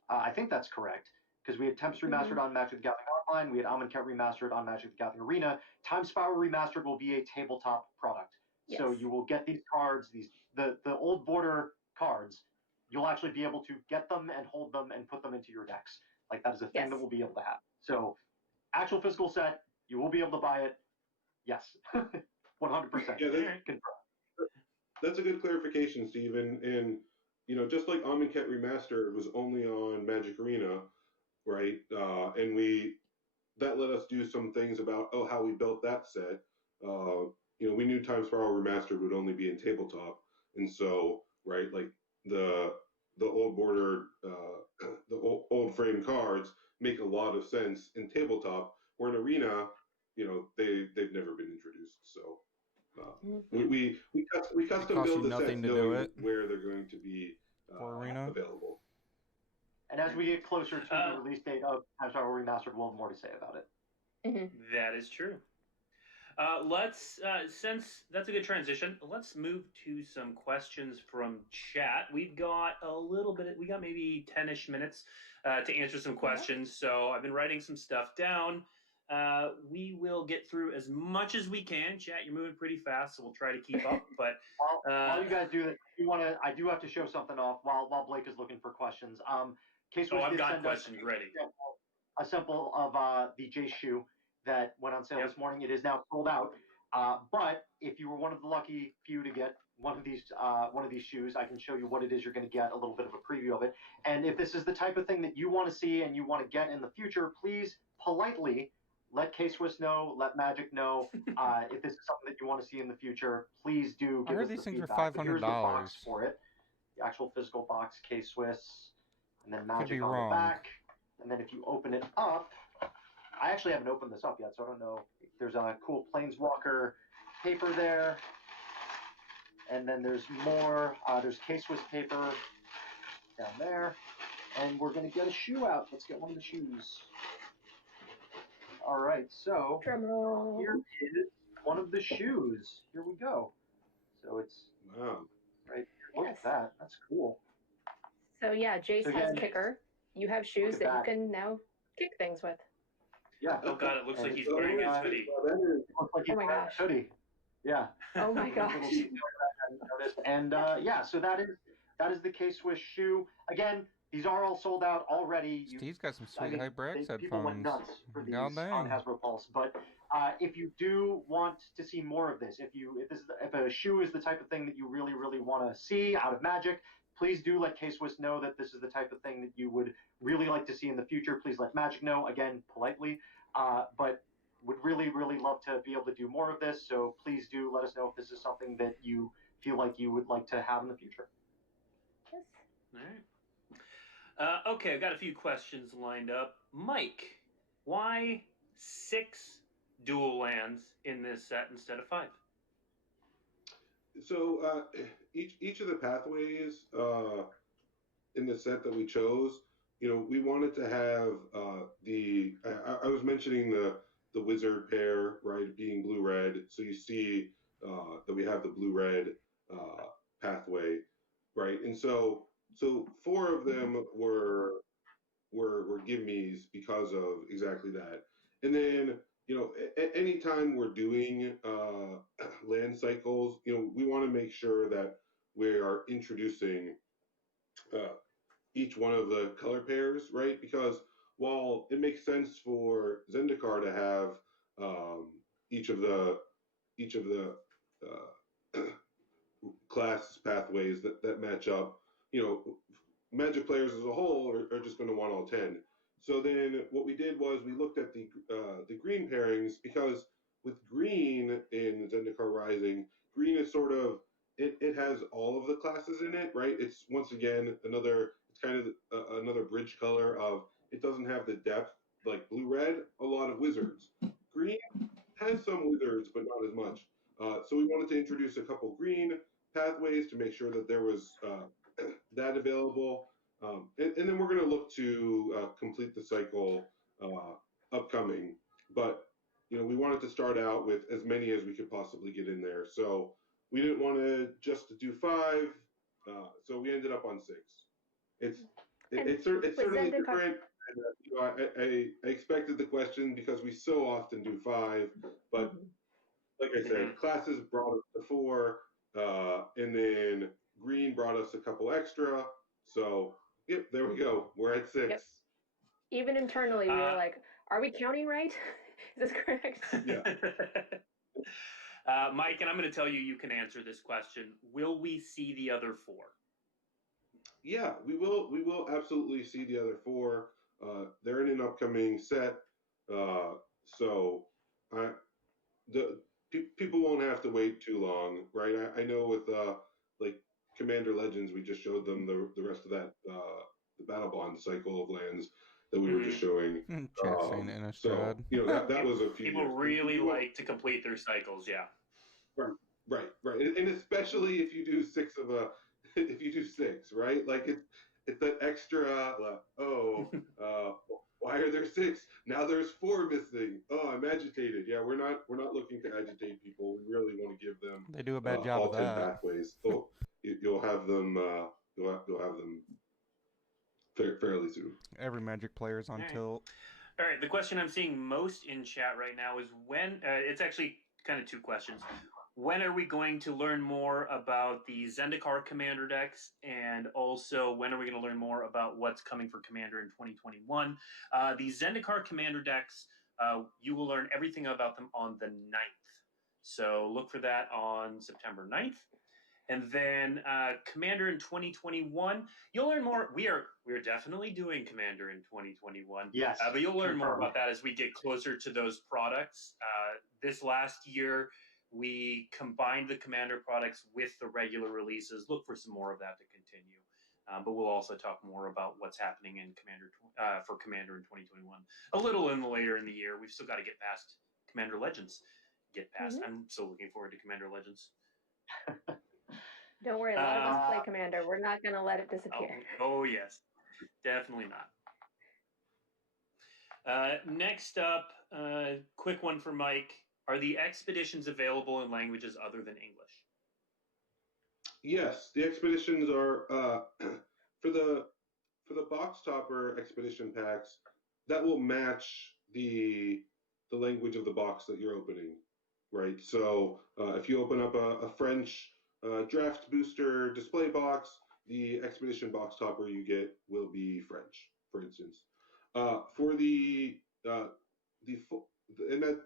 I think that's correct, because we had Temps Remastered on Magic the Gathering Online, we had Amonkhet Remastered on Magic the Gathering Arena. Time Spiral Remastered will be a tabletop product. Yes. So you will get these cards, the old border cards. You'll actually be able to get them and hold them and put them into your decks. Like, that is a thing that we'll be able to have. So, actual physical set, you will be able to buy it. Yes, 100%. Yeah, that's a good clarification, Steven. And just like Amonkhet Remastered was only on Magic Arena, right? And that let us do some things about how we built that set. We knew Time Spiral Remastered would only be in tabletop, and so like the old border, the old frame cards make a lot of sense in tabletop. Where in Arena, they've never been introduced. So we custom build the sets knowing where they're going to be available. And as we get closer to the release date of Time Spiral Remastered, we'll have more to say about it. That is true. Since that's a good transition, let's move to some questions from chat. We got maybe 10-ish minutes to answer some questions. So I've been writing some stuff down. We will get through as much as we can. Chat, you're moving pretty fast, so we'll try to keep up. But while you guys do that, I do have to show something off while Blake is looking for questions. I've got questions ready. A sample of the Jace shoe that went on sale this morning. It is now sold out. But if you were one of the lucky few to get one of these shoes, I can show you what it is you're going to get, a little bit of a preview of it. And if this is the type of thing that you want to see and you want to get in the future, please politely let K-Swiss know, let Magic know. If this is something that you want to see in the future, please do give us the feedback. I heard these things are $500. Here's the box for it. The actual physical box, K-Swiss, and then Magic on the back. And then if you open it up, I actually haven't opened this up yet, so I don't know. There's a cool Planeswalker paper there. And then there's more. There's K-Swiss paper down there. And we're going to get a shoe out. Let's get one of the shoes. All right, so here is one of the shoes. Here we go. So it's right here. Look at that. That's cool. So yeah, Jace has kicker. You have shoes that you can now kick things with. Yeah. Oh god, it looks like he's wearing his hoodie. Oh my gosh. Hoodie. Yeah. Oh my gosh. And so that is the K-Swiss shoe. Again, these are all sold out already. Steve's got some sweet HyperX headphones. People went nuts for these on Hasbro Pulse. But if you do want to see more of this, if a shoe is the type of thing that you really, really want to see out of Magic, please do let K-Swiss know that this is the type of thing that you would really like to see in the future. Please let Magic know, again, politely. But would really, really love to be able to do more of this. So please do let us know if this is something that you feel like you would like to have in the future. Yes. All right. Okay, I've got a few questions lined up. Mike, why 6 dual lands in this set instead of 5? So each of the pathways in the set that we chose, we wanted to have I was mentioning the wizard pair, right, being blue-red. So you see that we have the blue-red pathway, right, and so 4 of them were gimmes because of exactly that. And then anytime we're doing land cycles, we want to make sure that we are introducing each one of the color pairs, right? Because while it makes sense for Zendikar to have each of the class pathways that match up, Magic players as a whole are just going to want all 10. So then what we did was we looked at the green pairings, because with green in Zendikar Rising, green is sort of, it has all of the classes in it, right? It's once again it's kind of another bridge color of, it doesn't have the depth like blue-red, a lot of wizards. Green has some wizards, but not as much. So we wanted to introduce a couple green pathways to make sure that there was that available. And then we're going to look to complete the cycle upcoming. But we wanted to start out with as many as we could possibly get in there. So we didn't want to just do 5. So we ended up on 6. It's certainly different. And, I expected the question because we so often do 5, but like I said, classes brought us to 4, and then green brought us a couple extra. So yep, there we go. We're at 6. Yep. Even internally, we were like, "Are we counting right? Is this correct?" Yeah. Mike, and I'm going to tell you, you can answer this question. Will we see the other 4? Yeah, we will. We will absolutely see the other 4. They're in an upcoming set, so people won't have to wait too long, right? I know with like Commander Legends, we just showed them the rest of that the Battle Bond cycle of lands that we were just showing. Chasing Innistrad. So that was a few. People years. really like to complete their cycles, yeah. Right, and especially if you do 6 of a, if you do 6, right? Like it's that extra. Why are there 6? Now there's 4 missing. Oh, I'm agitated. Yeah, we're not looking to agitate people. We really want to give them. They do a bad job all of 10 that. pathways. So you'll have them. You'll have them fairly soon. Every Magic player's on tilt. All right, the question I'm seeing most in chat right now is when. It's actually kind of 2 questions. When are we going to learn more about the Zendikar Commander decks? And also, when are we going to learn more about what's coming for Commander in 2021? The Zendikar Commander decks, you will learn everything about them on the 9th. So look for that on September 9th. And then Commander in 2021, you'll learn more. We are definitely doing Commander in 2021. Yes. But you'll learn more about that as we get closer to those products. This last year, we combined the Commander products with the regular releases. Look for some more of that to continue. But we'll also talk more about what's happening in for Commander in 2021. A little later in the year. We've still got to get past Commander Legends. I'm so looking forward to Commander Legends. Don't worry, a lot of us play Commander. We're not going to let it disappear. Oh yes, definitely not. Next up, quick one for Mike. Are the expeditions available in languages other than English? Yes, the expeditions are for the box topper expedition packs. That will match the language of the box that you're opening, right? So if you open up a French draft booster display box, the expedition box topper you get will be French, for instance. For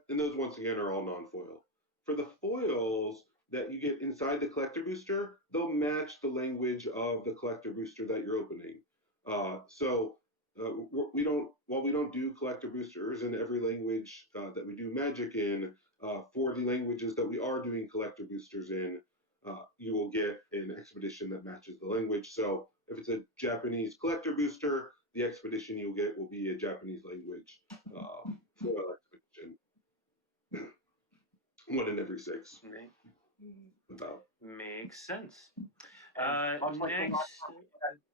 and those once again are all non-foil. For the foils that you get inside the collector booster, they'll match the language of the collector booster that you're opening. While we don't do collector boosters in every language that we do Magic in, for the languages that we are doing collector boosters in, you will get an expedition that matches the language. So if it's a Japanese collector booster, the expedition you'll get will be a Japanese language foil expedition. 1 in every 6. Right. About. Makes sense.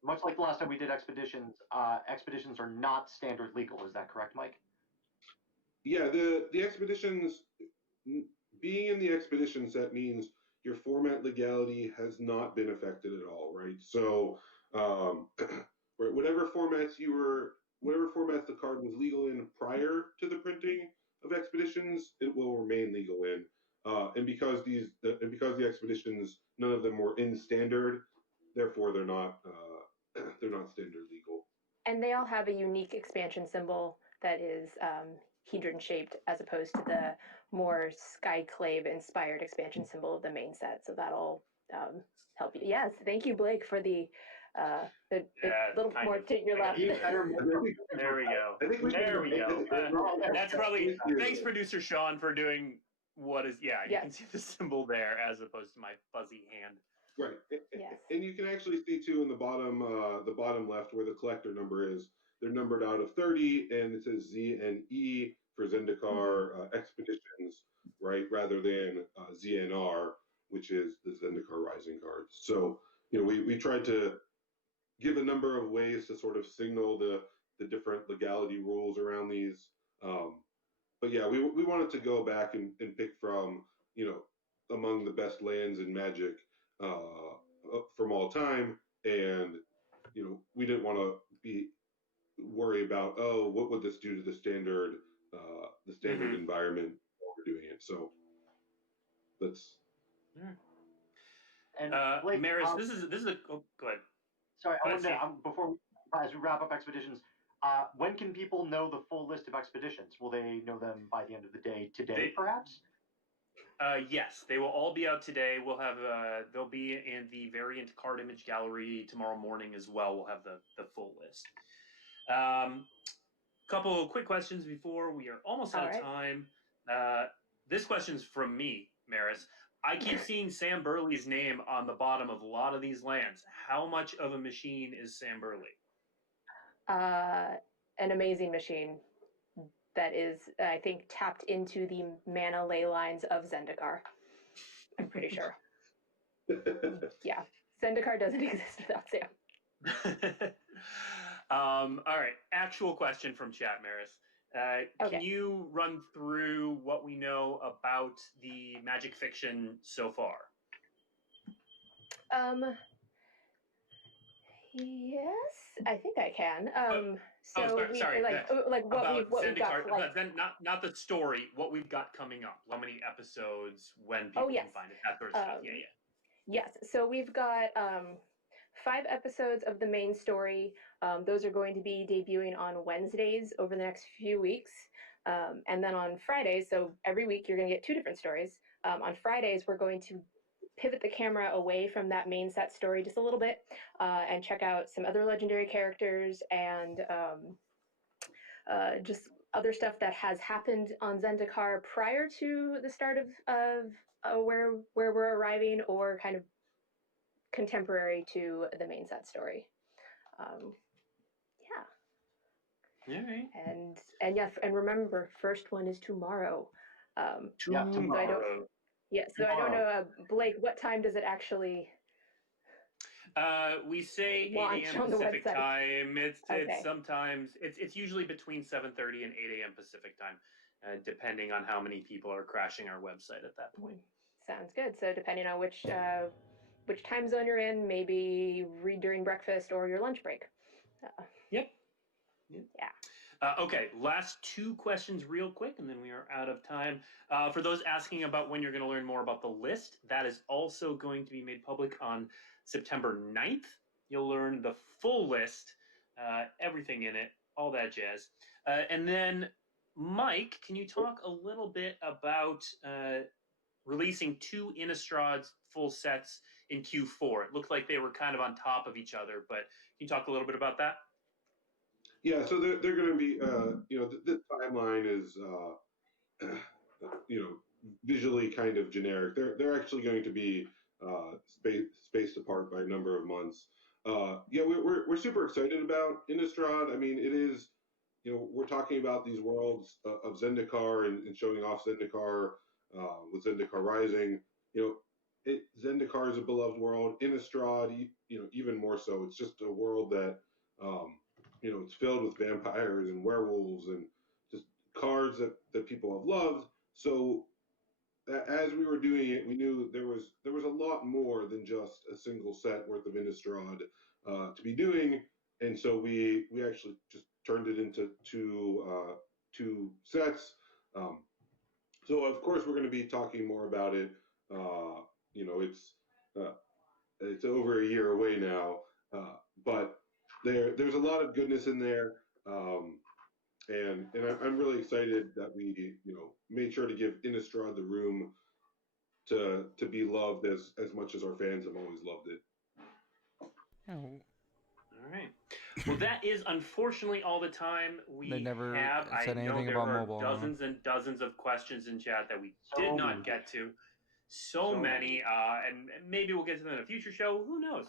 Much like the last time we did expeditions, expeditions are not standard legal. Is that correct, Mike? Yeah, the expeditions, being in the expedition set means your format legality has not been affected at all, right? So, whatever formats the card was legal in prior to the printing of expeditions, it will remain legal in. And because the expeditions, none of them were in standard, therefore they're not standard legal. And they all have a unique expansion symbol that is hedron shaped, as opposed to the more Skyclave inspired expansion symbol of the main set. So that'll help you. Yes, thank you, Blake, for the little more to your left. There we go. There we go. That's probably, thanks, producer Sean, for doing what is, you can see the symbol there as opposed to my fuzzy hand. Right. And you can actually see too in the bottom left where the collector number is. They're numbered out of 30, and it says Z and E for Zendikar expeditions, right, rather than ZNR, which is the Zendikar Rising cards. So we tried to give a number of ways to sort of signal the different legality rules around these. But yeah, we wanted to go back and pick from, you know, among the best lands in Magic from all time, and you know, we didn't want to be worry about, oh, what would this do to the standard environment while we're doing it. So that's. And Blake, Maris, this is a. Oh, go ahead. Sorry, Go I ahead, wanted to, Steve. before as we wrap up expeditions, when can people know the full list of expeditions? Will they know them by the end of the day today, perhaps? Yes, they will all be out today. We'll have they'll be in the variant card image gallery tomorrow morning as well. We'll have the full list. Couple of quick questions before we are almost out of time. This question's from me, Maris. I keep seeing Sam Burley's name on the bottom of a lot of these lands. How much of a machine is Sam Burley? An amazing machine that is, I think, tapped into the mana ley lines of Zendikar. I'm pretty sure. Yeah, Zendikar doesn't exist without Sam. All right, actual question from chat, Maris. Can you run through what we know about the magic fiction so far? Yes, I think I can. Sorry. Like what we've got, like not the story. What we've got coming up. How many episodes? When people can find it. That sort of stuff. Yeah. Yes, so we've got 5 episodes of the main story. Those are going to be debuting on Wednesdays over the next few weeks. And then on Fridays, so every week you're going to get 2 different stories. On Fridays, we're going to pivot the camera away from that main set story just a little bit and check out some other legendary characters and just other stuff that has happened on Zendikar prior to the start of where we're arriving, or kind of contemporary to the main set story. Yeah. All right. And yes, and remember, first one is tomorrow. Tomorrow. So I don't know, Blake, what time does it actually? We say 8 a.m. on the Pacific website. time. It's Okay. sometimes it's usually between 7:30 and 8 a.m. Pacific time, depending on how many people are crashing our website at that point. Sounds good. So depending on which time zone you're in, maybe read during breakfast or your lunch break. Yep. Yeah. Okay, last 2 questions real quick, and then we are out of time. For those asking about when you're going to learn more about the list, that is also going to be made public on September 9th. You'll learn the full list, everything in it, all that jazz. And then, Mike, can you talk a little bit about releasing 2 Innistrad's full sets in Q4? It looked like they were kind of on top of each other, but can you talk a little bit about that? Yeah, so they're going to be, you know, the timeline is, you know, visually kind of generic. They're actually going to be spaced apart by a number of months. Yeah, we're super excited about Innistrad. I mean, it is, you know, we're talking about these worlds of Zendikar and showing off Zendikar with Zendikar Rising. You know, Zendikar is a beloved world. Innistrad, you know, even more so. It's just a world that, you know, it's filled with vampires and werewolves and just cards that people have loved. So as we were doing it, we knew there was a lot more than just a single set worth of Innistrad to be doing, and so we actually just turned it into two sets. So of course we're going to be talking more about it. You know, it's over a year away now, but there's a lot of goodness in there. And I'm really excited that we, you know, made sure to give Innistrad the room to be loved as much as our fans have always loved it. All right. Well, that is unfortunately all the time we They never have. said I know anything there about are mobile. dozens and dozens of questions in chat that we did not get to. So many, and maybe we'll get to them in a future show. Who knows?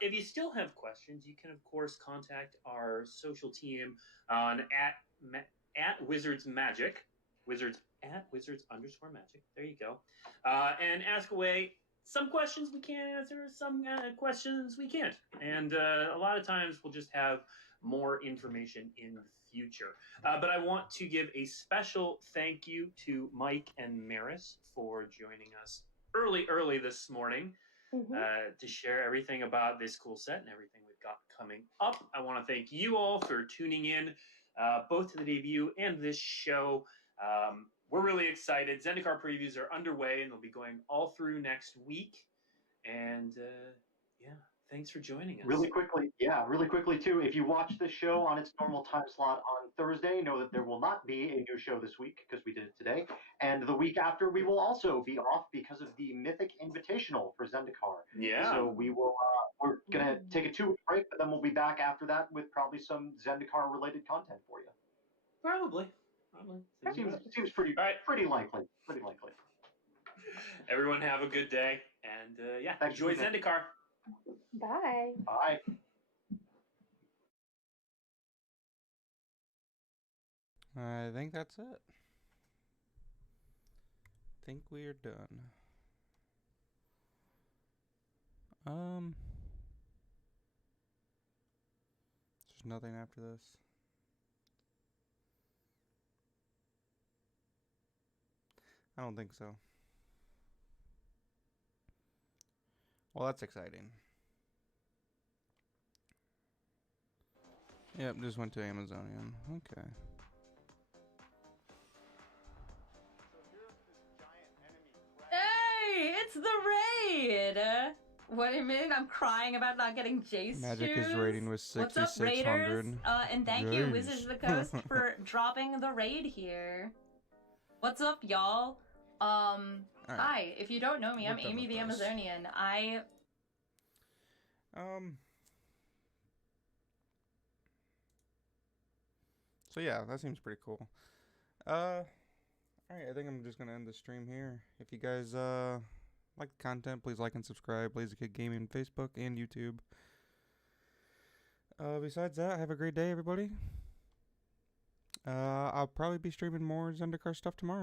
If you still have questions, you can, of course, contact our social team on at Wizards Magic, Wizards _Magic. There you go, and ask away. some questions we can't answer, some questions we can't. And a lot of times we'll just have more information in the future. But I want to give a special thank you to Mike and Maris for joining us early this morning to share everything about this cool set and everything we've got coming up. I want to thank you all for tuning in, both to the debut and this show. We're really excited. Zendikar previews are underway, and they'll be going all through next week. And yeah, thanks for joining us. Really quickly too, if you watch this show on its normal time slot on Thursday, know that there will not be a new show this week because we did it today. And the week after, we will also be off because of the Mythic Invitational for Zendikar. Yeah. So we will, we're going to take a 2-week break, but then we'll be back after that with probably some Zendikar-related content for you. Probably. Seems pretty likely. Pretty likely. Everyone have a good day, and enjoy Zendikar. Bye. Bye. I think that's it. Think we're done. There's nothing after this. I don't think so. Well, that's exciting. Yep, just went to Amazonian. Okay. Hey, it's the raid! Wait a minute, I'm crying about not getting Jace Magic shoes. is rating with What's up, 6,600. Raiders? And thank you, Jeez. Wizards of the Coast, for dropping the raid here. What's up, y'all? Hi, if you don't know me, I'm We're done Amy with the this. Amazonian. So yeah, that seems pretty cool. Alright, I think I'm just gonna end the stream here. If you guys like the content, please like and subscribe. Lazy Kid Gaming Facebook and YouTube. Besides that, have a great day, everybody. I'll probably be streaming more Zendikar stuff tomorrow.